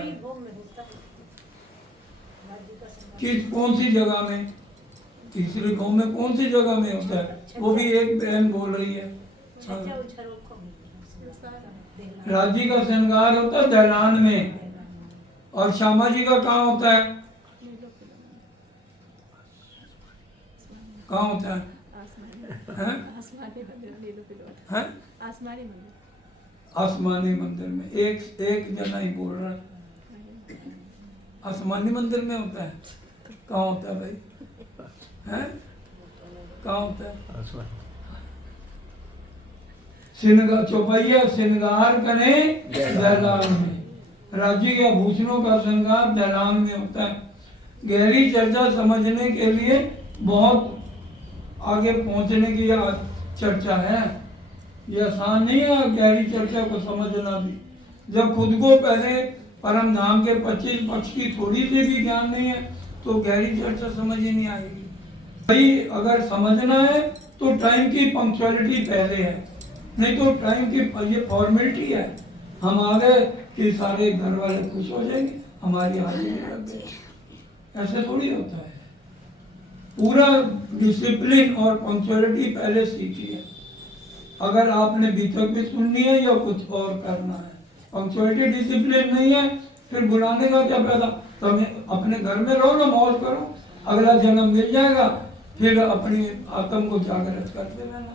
किस कौन सी जगह में, 3री भूम में कौन सी जगह में होता है। वो भी एक बहन बोल रही है। राजी का श्रृंगार होता है दलान में, और श्यामा जी का कहाँ होता है? कहाँ होता है? हैं? हैं? आसमानी मंदिर में। एक जना ही बोल रहा है। आसमानी मंदिर में होता है? कहाँ होता है भाई? हैं? कहाँ होता है? श्रृंगार चौपैया श्रृंगार करें दलान में, राज्य के आभूषणों का श्रृंगार दलान में होता है। गहरी चर्चा समझने के लिए बहुत आगे पहुंचने की चर्चा है, ये आसान नहीं है गहरी चर्चा को समझना भी। जब खुद को पहले परम धाम के 25 पक्ष की थोड़ी सी भी ज्ञान नहीं है तो गहरी चर्चा समझ ही नहीं आएगी। भाई अगर समझना है तो टाइम की पंक्चुअलिटी पहले है, नहीं तो टाइम की ये फॉर्मेलिटी है। हम आ गए कि सारे घर वाले खुश हो जाएंगे, हमारी हाजिरी लग गई, ऐसे थोड़ी होता है। पूरा डिसिप्लिन और पंक्चुअलिटी पहले सीखिए, अगर आपने बीतक भी सुननी है या कुछ और करना है। पंक्चुअलिटी डिसिप्लिन नहीं है फिर बुलाने का क्या फायदा? तो अपने घर में रहो ना, मौज करो, अगला जन्म मिल जाएगा, फिर अपनी आत्म को जागृत करते रहना।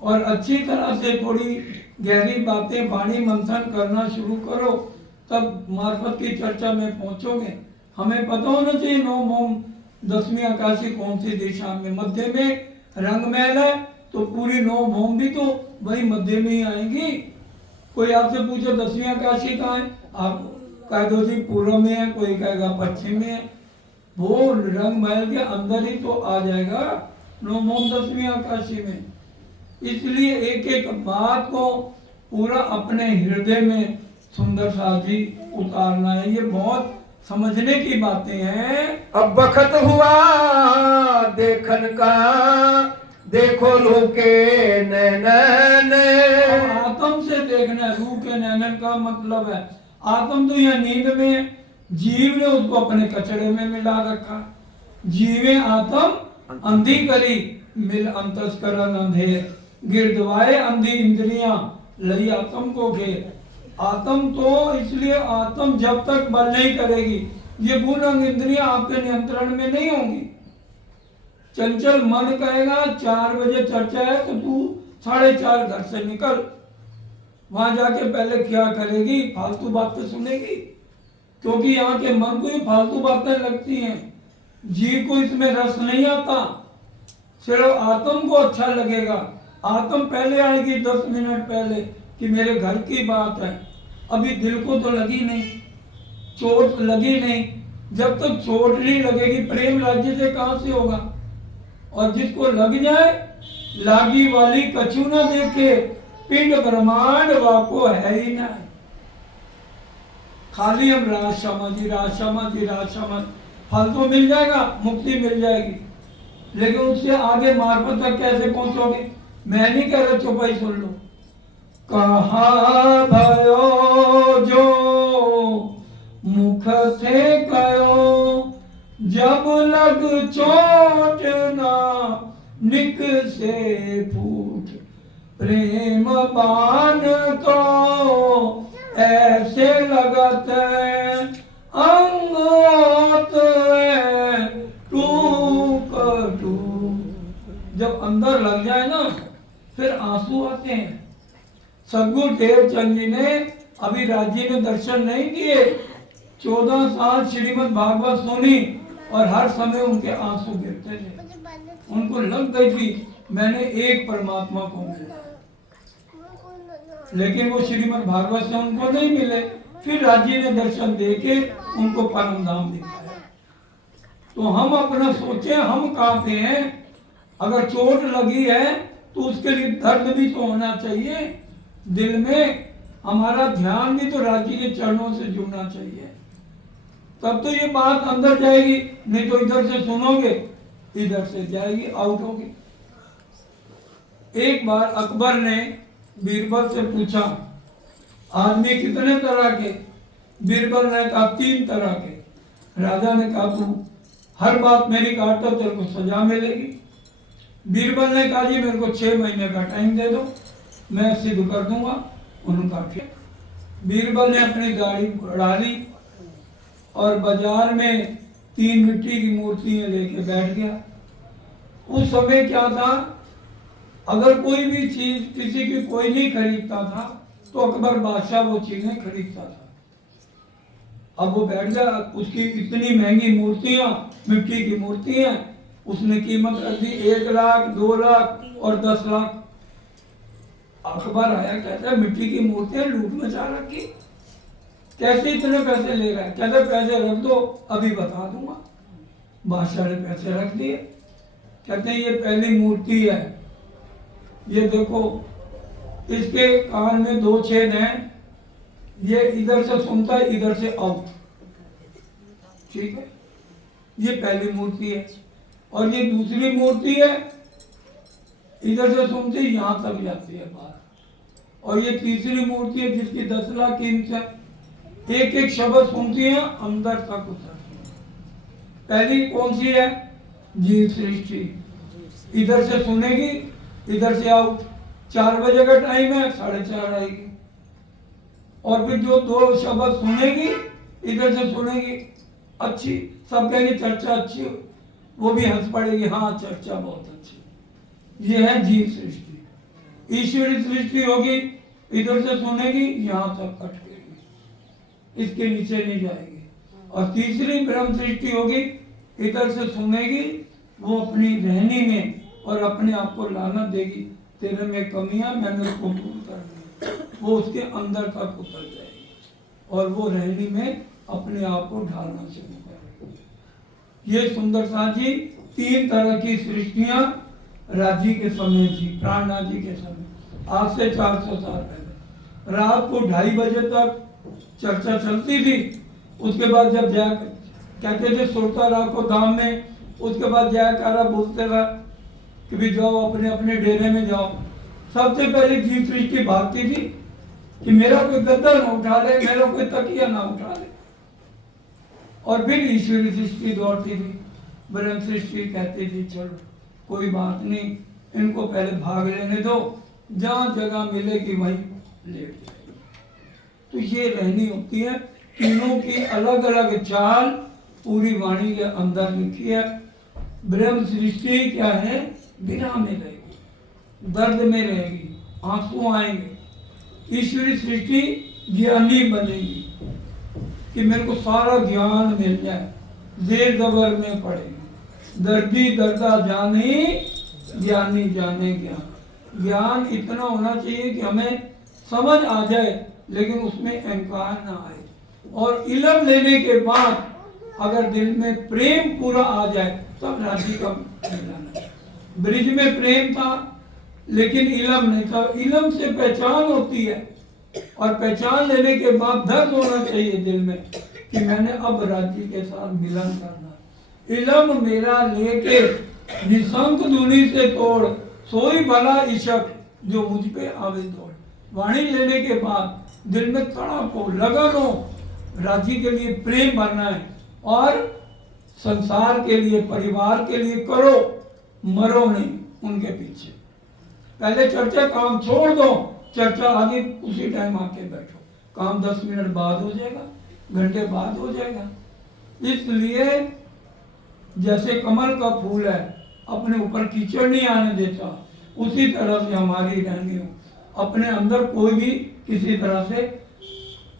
और अच्छी तरह से थोड़ी गहरी बातें वाणी मंथन करना शुरू करो, तब मार्फत की चर्चा में पहुंचोगे। हमें पता होना चाहिए नौ मोम 10वीं आकाशी कौन सी दिशा में, मध्य में रंग महल है तो पूरी 9 भौम भी तो वही मध्य में ही आएंगी। कोई आपसे पूछो 10वीं आकाशी कहाँ है, आप कह दो जी पूर्व में है, कोई कहेगा पश्चिम में है, वो रंग महल के अंदर ही तो आ जाएगा 9 भौम 10वीं आकाशी में। इसलिए एक एक बात को पूरा अपने हृदय में सुंदर साजी उतारना है, ये बहुत समझने की बातें हैं। अब बखत हुआ देखन का, देखो लू के नैनन। आत्म से देखना है, लू के नैनन का मतलब है आत्म तो यह नींद में, जीव ने उसको अपने कचड़े में मिला रखा। जीवे आत्म अंधी करी, मिल अंतस्करण अंधेर, गिरदवाए अंधी इंद्रियां, लई आत्म को घेर। आत्म तो इसलिए आत्म जब तक बल नहीं करेगी, ये गुण अंग इंद्रियां आपके नियंत्रण में नहीं होंगी। चंचल मन कहेगा 4 बजे चर्चा है तो तू 4:30 घर से निकल, वहां जाके पहले क्या करेगी? फालतू बातें सुनेगी, क्योंकि यहाँ के मन को ही फालतू बातें लगती हैं। जीव को इसमें रस नहीं आता, सिर्फ आत्म को अच्छा लगेगा। आत्म पहले आएगी 10 मिनट पहले कि मेरे घर की बात है, अभी दिल को तो लगी नहीं, चोट लगी नहीं। जब तक चोट नहीं लगेगी प्रेम राज्य से कहां से होगा? और जिसको लग जाए, लागी वाली कछु ना देखे, पिंड ब्रह्मांड वाको है ही ना। खाली हम राज समझ, फल तो मिल जाएगा, मुक्ति मिल जाएगी, लेकिन उससे आगे मार्फत तक कैसे पहुंचोगे? मैं नहीं कह रहा, चौपाई सुन लो। कहा भयो जो मुख से कयो, जब लग चोट ना निक से फूट, प्रेम बाण तो ऐसे लगत अंग टूक टूक। जब अंदर लग जाए ना फिर आंसू आते हैं। सदगुरु देवचंद जी ने अभी राज्य में दर्शन नहीं किए, 14 साल श्रीमद् भागवत सुनी और हर समय उनके आंसू गिरते थे। उनको लग गई थी मैंने एक परमात्मा को मिला, लेकिन वो श्रीमद् भागवत से उनको नहीं मिले। फिर राज्य ने दर्शन देके उनको परम धाम दिखाया। तो हम अपना सोचे हम कहाँ पे हैं। अगर चोट लगी है तो उसके लिए दर्द भी तो होना चाहिए दिल में, हमारा ध्यान भी तो राज्य के चरणों से जुड़ना चाहिए, तब तो ये बात अंदर जाएगी। नहीं तो इधर से सुनोगे, इधर से जाएगी, आउट होगी। एक बार अकबर ने बीरबल से पूछा आदमी कितने तरह के? बीरबल ने कहा 3 तरह के। राजा ने कहा तू हर बात मेरी काटो तेरे को सजा मिलेगी। बीरबल ने कहा जी मेरे को 6 महीने का टाइम दे दो। मैं सिद्ध कर दूंगा। उनका ठीक। बीरबल ने अपनी गाड़ी बढ़ा ली और बाजार में 3 मिट्टी की मूर्तियां लेके बैठ गया। उस समय क्या था, अगर कोई भी चीज किसी की कोई नहीं खरीदता था तो अकबर बादशाह वो चीजें खरीदता था। अब वो बैठ गया, उसकी इतनी महंगी मूर्तियां, मिट्टी की मूर्तियां, उसने कीमत रख दी 1 लाख, 2 लाख और 10 लाख। अकबर आया, कहता है मिट्टी की मूर्तियां लूट मचा रखी, कैसे इतने पैसे ले रहा है? कहता पैसे रख दो, अभी बता दूंगा। बादशाह ने पैसे रख दिए। कहते हैं ये पहली मूर्ति है, ये देखो इसके कान में 2 छेद हैं, ये इधर से सुनता है, इधर से आउट। ठीक है, ये पहली मूर्ति है। और ये दूसरी मूर्ति है, इधर से सुनती यहां तक जाती है बाहर। और ये तीसरी मूर्ति है जिसकी 10 लाख कीमत है, एक एक शब्द सुनती है अंदर तक उतरती है। पहली कौन सी है? जीव सृष्टि। इधर से सुनेगी, इधर से आउट। 4 बजे का टाइम है, 4:30 आएगी। और फिर जो 2 शब्द सुनेगी, इधर से सुनेगी अच्छी, सब कहेंगे चर्चा अच्छी, वो भी हंस पड़ेगी, हाँ चर्चा बहुत अच्छी। ये है जीव सृष्टि। ईश्वरी सृष्टि होगी, इधर से सुनेगी यहां तक अटकेगी, इसके नीचे नहीं जाएगी। और तीसरी ब्रह्म सृष्टि होगी, इधर से सुनेगी, वो अपनी रहनी में और अपने आप को लानत देगी, तेरे में कमियां मैंने उसको दूर कर दी, वो उसके अंदर तक उतर जाएगी और वो रहनी में अपने आप को ढालना शुरू करेगी। ये सुंदर सा जी 3 तरह की सृष्टियां राजी के समय थी, प्राणनाथ जी के समय, आज से 400 साल पहले। रात को 2:30 बजे तक चर्चा चलती थी। उसके बाद जब जय कहते थे सुरता राव को धाम में, उसके बाद जयकारा बोलते रहा कि भी जाओ अपने अपने डेरे में जाओ। सबसे पहले जीव सृष्टि भागती थी कि मेरा कोई गद्दा ना उठा ले, मेरा कोई तकिया ना उठा ले। और फिर ईश्वरी सृष्टि दौड़ती थी। ब्रह्म सृष्टि कहती थी चलो कोई बात नहीं, इनको पहले भाग लेने दो, जहां जगह मिलेगी वहीं लेट जाएगी। तो ये रहनी होती है। तीनों की अलग अलग चाल पूरी वाणी के अंदर लिखी है। ब्रह्म सृष्टि क्या है? विरह में रहेगी, दर्द में रहेगी, आंसू आएंगे। ईश्वरी सृष्टि ज्ञानी बनेगी कि मेरे को सारा ज्ञान मिल जाए, जेर जबर में पड़ेगी। दर्दी दर्दा जाने, ज्ञानी जाने ज्ञान। ज्ञान इतना होना चाहिए कि हमें समझ आ जाए, लेकिन उसमें अहंकार ना आए। और इल्म लेने के बाद अगर दिल में प्रेम पूरा आ जाए तब राजी का मिलाना। ब्रिज में प्रेम था लेकिन इल्म नहीं था। इल्म से पहचान होती है और पहचान लेने के बाद दर्द होना चाहिए दिल में कि मैंने अब राजी के साथ मिलन करना। इल्म मेरा लेके निशंक धुनी से तोड़, सोई भला इशक जो मुझ पे आवे दौड़। वाणी लेने के बाद दिल में तड़प हो, लगन हो, राजी के लिए प्रेम भरना है और संसार के लिए, परिवार के लिए करो, मरो नहीं उनके पीछे। पहले चर्चा काम छोड़ दो, चर्चा आगे उसी टाइम आके बैठो। काम 10 मिनट बाद हो जाएगा, घंटे बाद हो जाएगा। इसलिए जैसे कमल का फूल है, अपने ऊपर कीचड़ नहीं आने देता, उसी तरह से हमारी रहनी हो। अपने अंदर कोई भी किसी तरह से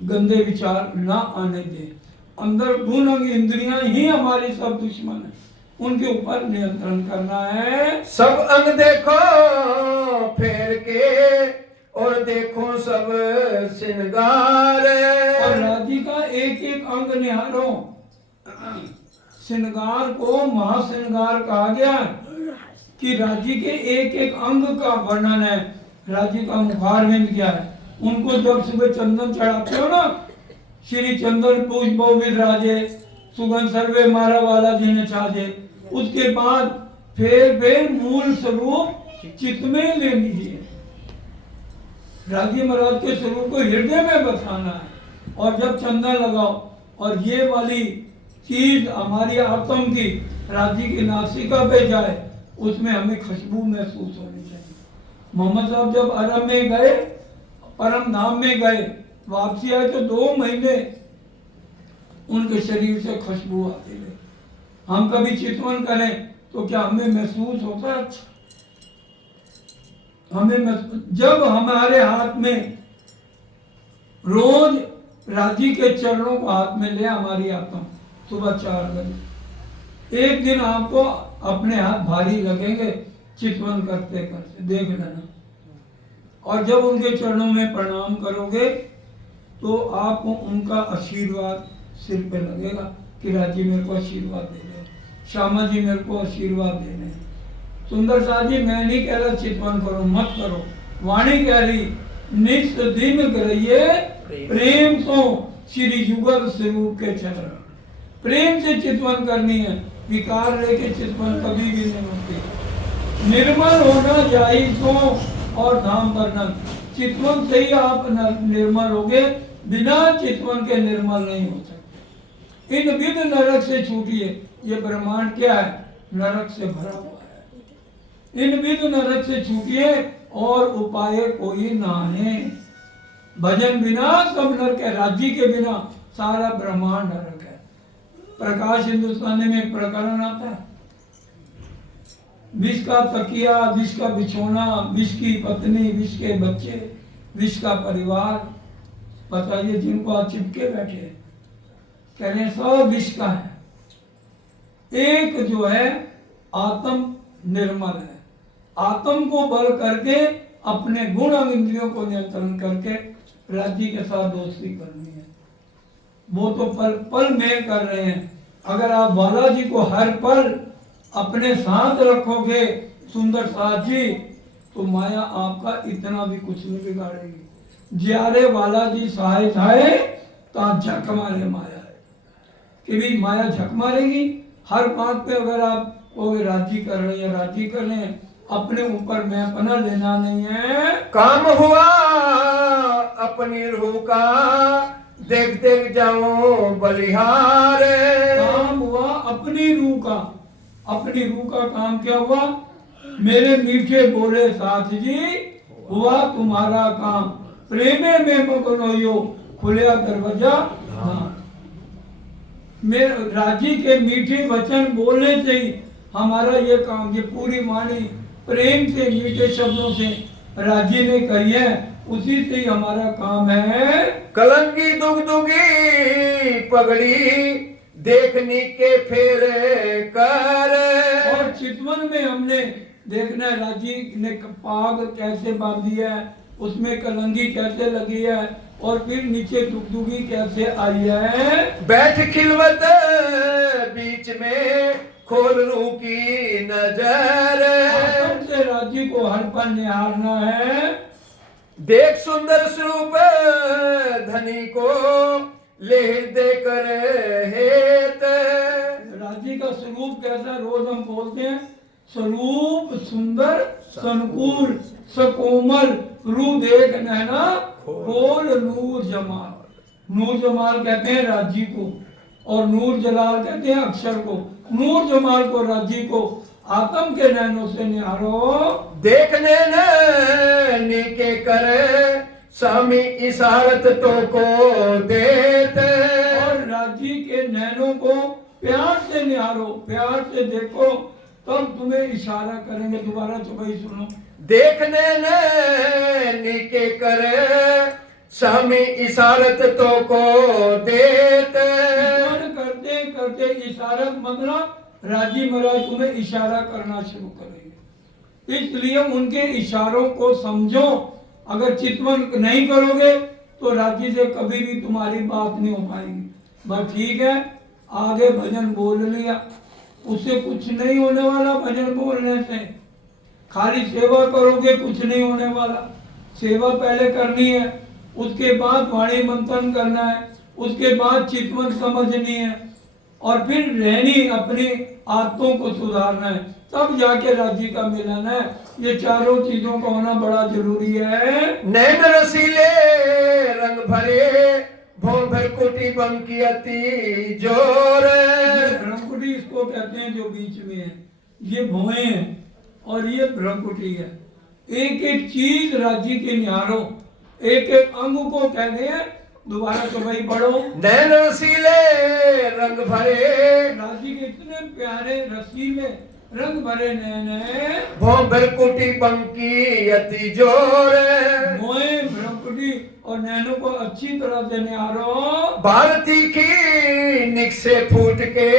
गंदे विचार ना आने दे। अंदर गुण अंग इंद्रियां ही हमारी सब दुश्मन है, उनके ऊपर नियंत्रण करना है। सब अंग देखो फेर के और देखो सब श्रृंगार। और राजी का एक एक अंग निहारो। श्रृंगार को महाश्रृंगार कहा गया कि राजी के एक एक अंग का वर्णन है। राजी का मुखारविंद क्या है? उनको जब सुबह चंदन चढ़ाते हो ना, श्री चंदन पुष्प बहुविध राजे, सुगंध सर्वे मारा वाला जिन्हें छाजे, उसके बाद फिर मूल स्वरूप चित्त में ले लीजिए। राजी महाराज के स्वरूप को हृदय में बसाना है। और जब चंदन लगाओ और ये वाली चीज हमारी आत्म की राजी की नासिका पे जाए, उसमें हमें खुशबू महसूस होनी चाहिए। मोहम्मद साहब जब अरब में गए, परम धाम में गए, वापसी आए तो 2 महीने उनके शरीर से खुशबू आती रही। हम कभी चितवन करें तो क्या हमें महसूस होता है? अच्छा, जब हमारे हाथ में रोज राजी के चरणों को हाथ में ले हमारी आत्मा सुबह 4 बजे, एक दिन आपको अपने हाथ भारी लगेंगे चितवन करते करते, देख लेना। और जब उनके चरणों में प्रणाम करोगे तो आपको उनका आशीर्वाद सिर पे लगेगा कि राजी मेरे को आशीर्वाद दे रहे, श्यामा जी मेरे को आशीर्वाद दे रहे। सुंदर साथ जी, मैं नहीं कह रहा चितवन करो, मत करो, वाणी कह रही निस दिन गरइये प्रेम तो श्री युगल स्वरूप के चरण। प्रेम से चितवन करनी है, विकार लेके चितवन कभी भी नहीं होती। निर्मल होना चाहिए तो और धाम वर्णन, चितवन से ही आप निर्मल होगे, बिना चितवन के निर्मल नहीं हो सकते। इन विध नरक से छूटिए, ये ब्रह्मांड क्या है? नरक से भरा हुआ है। इन विध नरक से छूटिए और उपाय कोई ना है। भजन बिना सब नरक है, राज्य के बिना सारा ब्रह्मांड नरक है। प्रकाश हिंदुस्तानी में एक प्रकरण आता है, विष का तकिया, विष का बिछोना, विष की पत्नी, विष के बच्चे, विष का परिवार। बताइए, जिनको आप चिपके बैठे कह रहे हैं सब विष का है। एक जो है आत्म निर्मल है, आत्म को बल करके अपने गुण और इंद्रियों को नियंत्रण करके राज्य के साथ दोस्ती करनी है। वो तो पल पल में कर रहे हैं। अगर आप बालाजी को हर पल अपने साथ रखोगे सुंदर साथ जी, तो माया आपका इतना भी कुछ नहीं बिगाड़ेगी। ज्यारे बालाजी सहाय थाए ता झक मारे माया है कि भी माया झक मारेगी। हर बात पे अगर आप कोई राजी कर रहे हैं, राजी कर रहे हैं, अपने ऊपर मैं अपना लेना नहीं है। काम हुआ अपनी रूह का, देख देख जाओ बलिहार। काम हुआ अपनी रूह का, अपनी रूह का काम क्या हुआ? मेरे मीठे बोले साथ जी, हुआ तुम्हारा काम, प्रेमे में मगन होयो, खुलिया दरवाजा। हाँ, मेरे राजी के मीठे वचन बोलने से ही हमारा ये काम, ये पूरी वाणी प्रेम से मीठे शब्दों से राजी ने कही है, उसी से ही हमारा काम है। कलंगी दुग दुगी पगड़ी, देखने के फेरे कर। और चितवन में हमने देखना है राजी ने पाग कैसे बांधी है, उसमें कलंगी कैसे लगी है, और फिर नीचे दुगदुगी कैसे आई है। बैठ खिलवत बीच में, खोल रूह की नजर। आत्म से राजी को हर पल निहारना है। देख सुंदर स्वरूप धनी को, ले दे कर हेत। राजी का स्वरूप कैसा? रोज हम बोलते हैं, स्वरूप सुंदर संकुल सकोमल, रू देख नैना खोल नूर जमाल। नूर जमाल कहते हैं राजी को, और नूर जलाल कहते हैं अक्षर को। नूर जमाल को, राजी को आत्म के नैनों से निहारो। देखने ने के करे, स्वामी इशारत तो को देते। और राजी के नैनों को प्यार से निहारो, प्यार से देखो, तब तुम्हें इशारा करेंगे। दोबारा तो भाई सुनो। देखने ने के करे, स्वामी इशारत तो को देते। करते करते इशारत मतलब राजी महाराज तुम्हें इशारा करना शुरू करेंगे। इसलिए उनके इशारों को समझो। अगर चितवन नहीं करोगे तो राजी से कभी भी तुम्हारी बात नहीं हो पाएगी। बस ठीक है, आगे भजन बोल लिया, उससे कुछ नहीं होने वाला। भजन बोलने से खाली सेवा करोगे, कुछ नहीं होने वाला। सेवा पहले करनी है, उसके बाद वाणी मंथन करना है, उसके बाद चितवन समझनी है, और फिर रहनी अपनी आदतों को सुधारना है, तब जाके राजी का मिलन है। ये चारों चीजों का होना बड़ा जरूरी है। नैन रसीले रंग भरे, भोंभर कुटी बंकी अति जोर। ब्रह्मकुटी इसको कहते हैं जो बीच में है, ये भोए हैं और ये ब्रह्मकुटी है। एक एक चीज राज्य के निहारो, एक एक अंग को कहते हैं। दोबारा तो भाई पढ़ो। नैन रसीले रंग भरे, राज्य के इतने प्यारे रसीले रंग भरे नैने, भौंभर कुटी बंकी अति जोर, मोए भ्रमकुटी और नैनों को अच्छी तरह से निहारो। भारती की निक से फूट के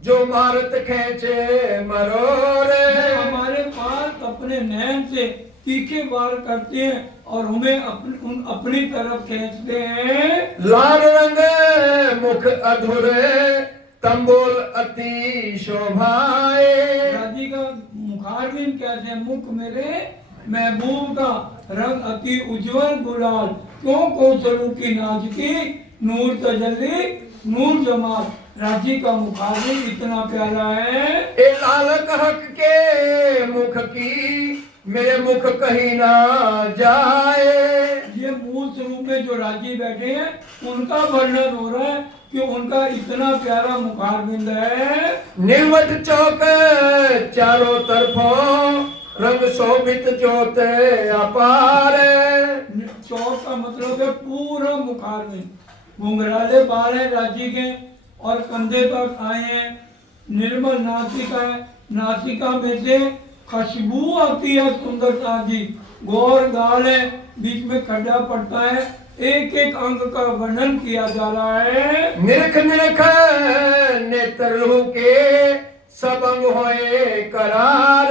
जो मारत खेचे मरोर, हमारे पास अपने नैन से तीखे वार करते हैं और हमें अपनी तरफ खींचते हैं। लाल रंग मुख अधुर तंबोल अति शोभाए, राजी का मुखारबिन कैसे मुख मेरे महबूब का रंग अति उज्जवल गुलाल, क्यों कौशलों की नाजुकी नूर तजल्ली नूर जमाल। राजी का मुखारबिन इतना प्यारा है। ए लाल कहक के मुख की मेरे मुख कहीं ना जाए, ये मूल स्वरूप में जो राजी बैठे हैं उनका वर्णन हो रहा है कि उनका इतना प्यारा मुखारबिंद है। निर्मट चौक चारों तरफों रंग शोभित जोत अपार, चौक का मतलब है पूरा मुखारबिंद। घुंघराले बाल हैं राजी के और कंधे तक आए हैं। निर्मल नासिका है, नासिका में से खुशबू आती है सुंदरता की। गौर गाल है, बीच में खड्डा पड़ता है। एक एक अंग का वर्णन किया जा रहा है। निरख निरख नेत्र लहू के सब अंग होए करार,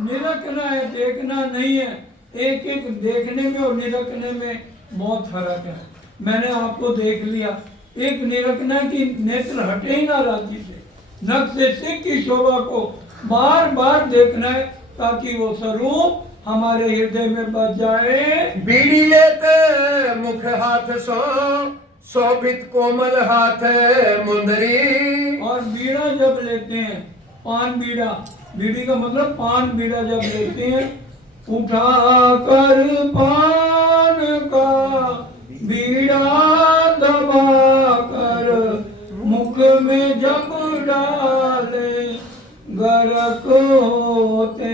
निरखना है, देखना नहीं है। एक एक देखने में और निरखने में बहुत फर्क है। मैंने आपको देख लिया, एक निरखना की नेत्र हटे ही ना राज्य से, नख से सिख की शोभा को बार बार देखना है ताकि वो स्वरूप हमारे हृदय में बच जाए। बीड़ी लेते मुख हाथ सो शोभित कोमल हाथ मुंदरी, और बीड़ा जब लेते हैं, पान बीड़ा, बीड़ी का मतलब पान बीड़ा जब लेते हैं, उठा कर पान का बीड़ा दबा कर मुख में जब डाले, गरक होते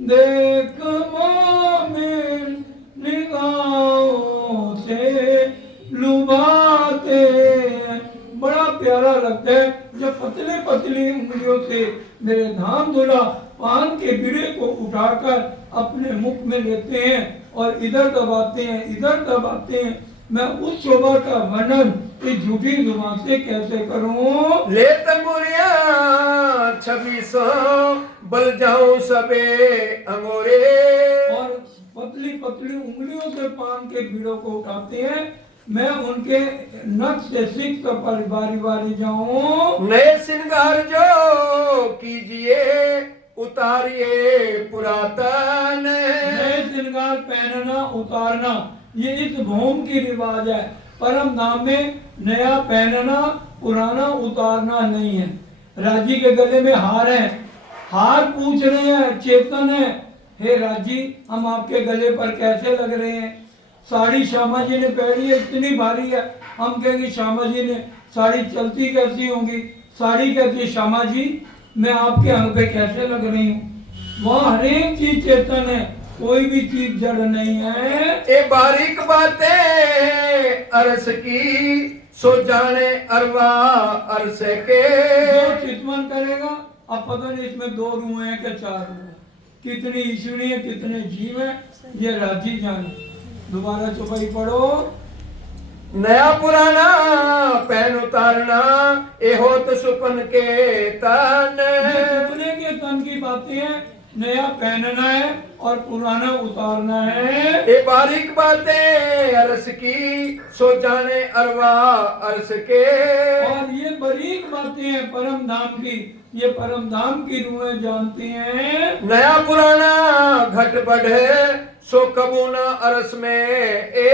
देख मोमिन निगाहों से लुभाते हैं। बड़ा प्यारा लगता है जब पतले पतली उंगलियों से मेरे धाम धुला पान के बीड़े को उठाकर अपने मुख में लेते हैं और इधर दबाते हैं, इधर दबाते हैं। मैं उस शोभा का वर्णन इस झूठी जुबान से कैसे करूं? ले तंगुरिया छवि सो बल जाऊं सबे अंगोरे, और पतली पतली उंगलियों से पान के बीड़ों को उठाते हैं। मैं उनके नख से सिख पर बारी बारी जाऊं। नए श्रृंगार जो कीजिए उतारिए पुरातन, नए श्रृंगार पहनना उतारना ये इस भूम की रिवाज है। परम धाम में नया पहनना पुराना उतारना नहीं है। राजी के गले में हार है, हार पूछ रहे हैं, चेतन है, हे राजी हम आपके गले पर कैसे लग रहे हैं? साड़ी श्यामा जी ने पहनी है, इतनी भारी है। हम कहेंगे श्यामा जी ने साड़ी चलती कैसी होंगी? साड़ी कहती है श्यामा जी मैं आपके अंग पे कैसे लग रही हूँ? वहाँ हर एक चीज चेतन है, कोई भी चीज जड़ नहीं है। ए बारीक बातें अरस की सो जाने अरवा अरस के, जो चितवन करेगा अब पता नहीं इसमें 2 रूह हैं कि 4 रूह हैं, कितनी ईश्वरी है कितने जीव है, ये राजी जाने। दोबारा चौपाई पढ़ो। नया पुराना पहन उतारना ए होत सुपन के तन, ये सुपने के तन की बातें हैं। नया पहनना है और पुराना उतारना है। ए बारीक बातें अरस की सो जाने अरवा अरस के, और ये बारीक बातें हैं परम धाम की, ये परम धाम की रूहें जानती हैं। नया पुराना घट बढ़े सो कबूना अरस में ए,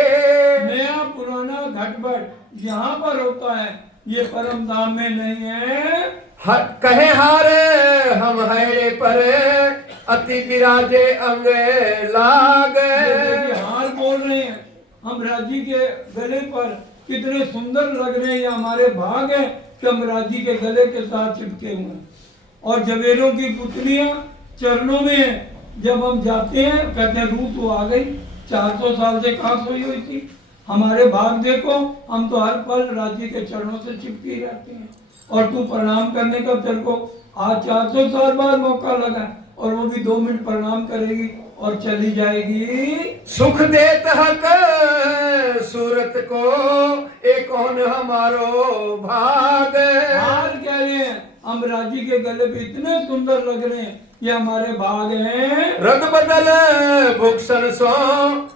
नया पुराना घटबढ़ यहाँ पर होता है, ये परम धाम में नहीं है। कहे हारे हम हैरे पर अति विराजे अंग लाग, हार बोल रहे हैं हम राजी के गले पर, कितने सुंदर लग रहे हैं, ये हमारे भाग है कि हम राजी के गले के साथ चिपके हुए हैं। और जवेलों की पुतलियां चरणों में है, जब हम जाते हैं कहते हैं रूह तो आ गई, 400 साल से कहाँ सोई हुई थी। हमारे भाग देखो, हम तो हर पल राजी के चरणों से चिपके रहते हैं, और तू प्रणाम करने का तेरे को आज 400 साल बाद मौका लगा, और वो भी 2 मिनट प्रणाम करेगी और चली जाएगी। सुख देत हक सूरत को, एक कौन हमारो भाग। हाल कह रहे हैं, हम राजी के गले पे इतने सुंदर लग रहे हैं, ये हमारे भाग हैं। रद बदल भूषण सो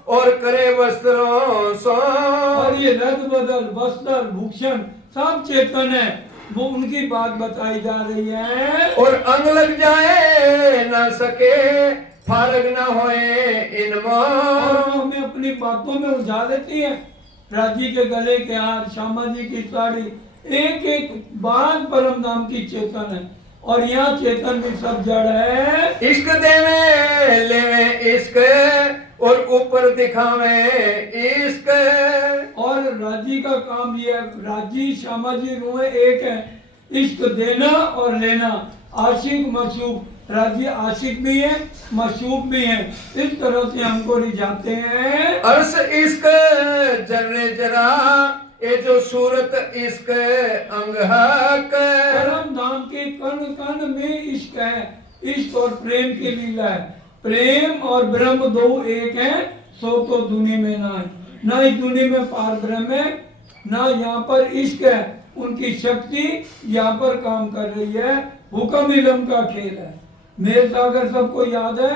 और करे वस्त्रों सो। और ये रद बदल वस्त्र भूषण सब चेतन है, वो उनकी बात बताई जा रही है। और अंग लग जाए न सके, फारग न होए इनमो। और वो हमें अपनी बातों में उलझा देती है। राजी के गले के हार, श्यामा जी की साड़ी, एक एक बात परम धाम की चेतन है, और यहाँ चेतन भी सब जड़ है। इश्क देवे लेवे इश्क, और ऊपर दिखावे इश्क। और राजी का काम ये है, राजी श्यामा जी रूहें एक है, इश्क देना और लेना, आशिक मशूक। राजी आशिक भी है, मशूक भी है, इस तरह से हमको रिझाते हैं। अर्श इश्क जर्रे जरा, ये जो सूरत इश्क अंग हक। परम धाम के कण कण में इश्क है, इश्क और प्रेम की लीला है। प्रेम और ब्रह्म दो एक हैं, सो तो दुनिया में ना है, ना इस दुनिया में पार ब्रह्म है, ना यहाँ पर इश्क है। उनकी शक्ति यहाँ पर काम कर रही है, हुक्म इलम का खेल है। मेर सागर सबको याद है,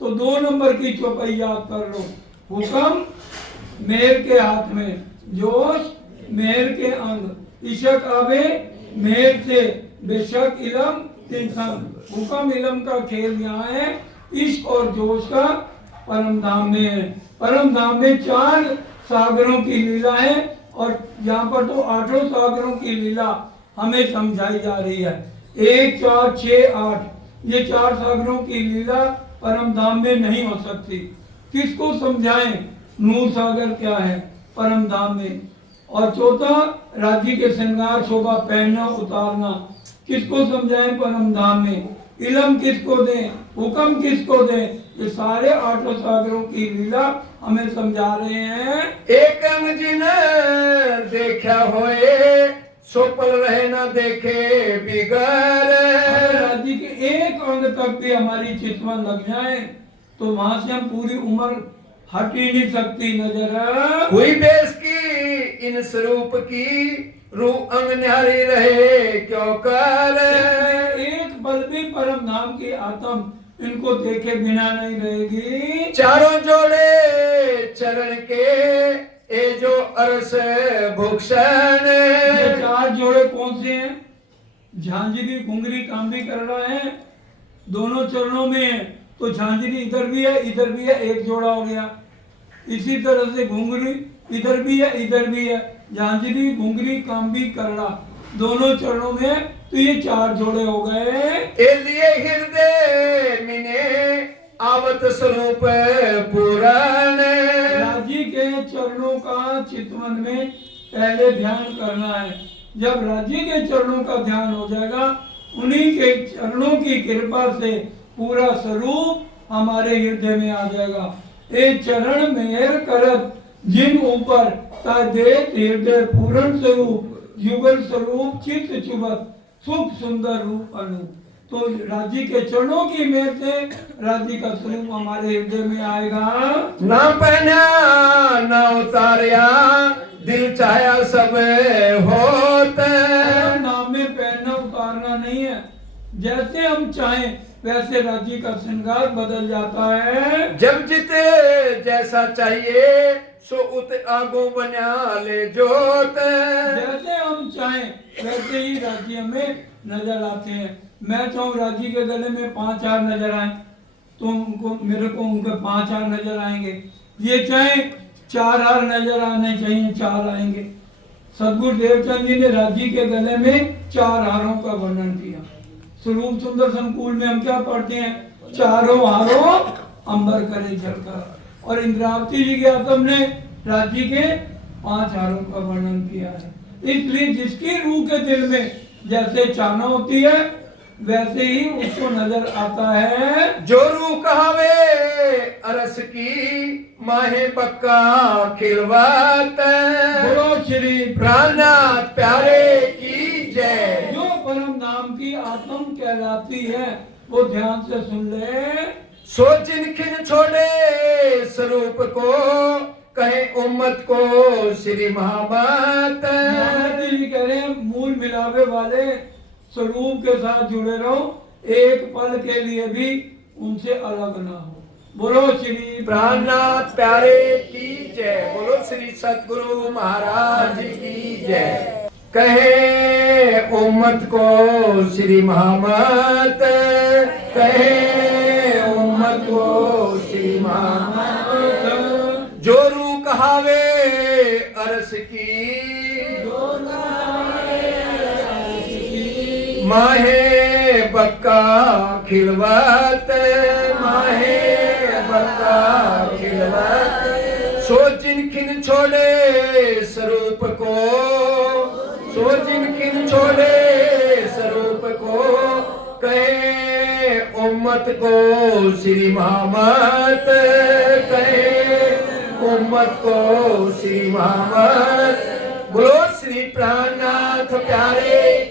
तो 2 नंबर की चौपाई याद कर लो। हुक्म मेर के हाथ में, जोश मेर के अंग, इशक आवे मेर से, बेशक इलम तीन संग। हुक्म इलम का खेल यहाँ है, इश्क और जोश का परम धाम में है। परम धाम में 4 सागरों की लीला है, और यहाँ पर तो 8 सागरों की लीला हमें समझाई जा रही है। 1, 4, 6, 8 ये 4 सागरों की लीला परम धाम में नहीं हो सकती। किसको समझाएं नूर सागर क्या है परम धाम में। और चौथा, राजी के श्रृंगार शोभा पहनना उतारना, किसको समझाएं परम धाम में। इलम किसको दें, हुक्म किसको दें, ये सारे 8 सागरों की लीला हमें समझा रहे हैं। एक अंग जिन देखा होए, सो पल रहे न देखे बिगर। राजी के एक अंग तक भी हमारी चितवन लग जाए, तो वहां से हम पूरी उम्र हट ही नहीं सकती नजर। हुई बेस की इन स्वरूप की, रूह अंग न्यारी रहे क्यों कर। एक पल भी परम धाम की आत्म इनको देखे बिना नहीं रहेगी। चारों जोड़े चरण के, ए जो अरस भूषण। ये 4 जोड़े कौन से हैं? झांझरी घुंगरी काम भी कर रहा है, दोनों चरणों में है, तो झांझरी इधर भी है इधर भी है, एक जोड़ा हो गया। इसी तरह से घुंगरी इधर भी है इधर भी है, झांझरी घुंगरी काम भी कर रहा, दोनों चरणों में, तो ये 4 जोड़े हो गए। ए लिए हृदय मिने आवत स्वरूप पुराण। राजी के चरणों का चितवन में पहले ध्यान करना है। जब राजी के चरणों का ध्यान हो जाएगा, उन्हीं के चरणों की कृपा से पूरा स्वरूप हमारे हृदय में आ जाएगा। एक चरण मेहर करत जिन ऊपर, ता देत हृदय पूर्ण स्वरूप, युगल स्वरूप चित्त चुबत, सुख सुंदर रूप अनु। तो राजी के चरणों की मेहर से राजी का स्वरूप हमारे हृदय में आएगा। ना पहना ना उतारिया, दिल चाया सब होत। नाम में पहनना उतारना नहीं है, जैसे हम चाहें वैसे राजी का श्रृंगार बदल जाता है। जब जिते जैसा चाहिए, सो उत आगो बना ले जोत। जैसे हम चाहें वैसे ही राजी हमें नजर आते हैं। मैं चाहूँ राजी के गले में 5 हार नजर आए, तो उनको मेरे को उनके 5 हार नजर आएंगे। ये चाहे 4 हार नजर आने चाहिए, 4 आएंगे। सदगुरु देवचंद जी ने राजी के गले में 4 हारों का वर्णन किया। स्वरूप सुंदर संकुल में हम क्या पढ़ते हैं, 4 हारों अंबर करे झलकर। और इंद्रावती जी के आत्म ने राजी के 5 हारों का वर्णन किया है। इसलिए जिसकी रूह के दिल में जैसे चाहना होती है, वैसे ही उसको नजर आता है। जो रू कहावे अरस की माहे बक्का खिलवत बोलो श्री प्राणनाथ प्यारे की जय। जो परम नाम की आत्म कहलाती है वो ध्यान से सुन ले। सो जिनखिन छोड़े स्वरूप को कहे उम्मत को श्री महामत। महाराज जी कह रहे हैं मूल मिलावे वाले स्वरूप के साथ जुड़े रहो, एक पल के लिए भी उनसे अलग ना हो। बोलो श्री प्राणनाथ प्यारे की जय। बोलो श्री सतगुरु महाराज की जय। कहे उम्मत को श्री महामत, कहे उम्मत को श्री महामत। जो रू कहावे अरस की माहे बक्का खिलवत, माहे बक्का खिलवत। सो जिनखिन छोड़े स्वरूप को, सो जिनखिन छोड़े स्वरूप को कहे उम्मत को श्री महामत, कहे उम्मत को श्री महामत। बोलो श्री प्राणनाथ प्यारे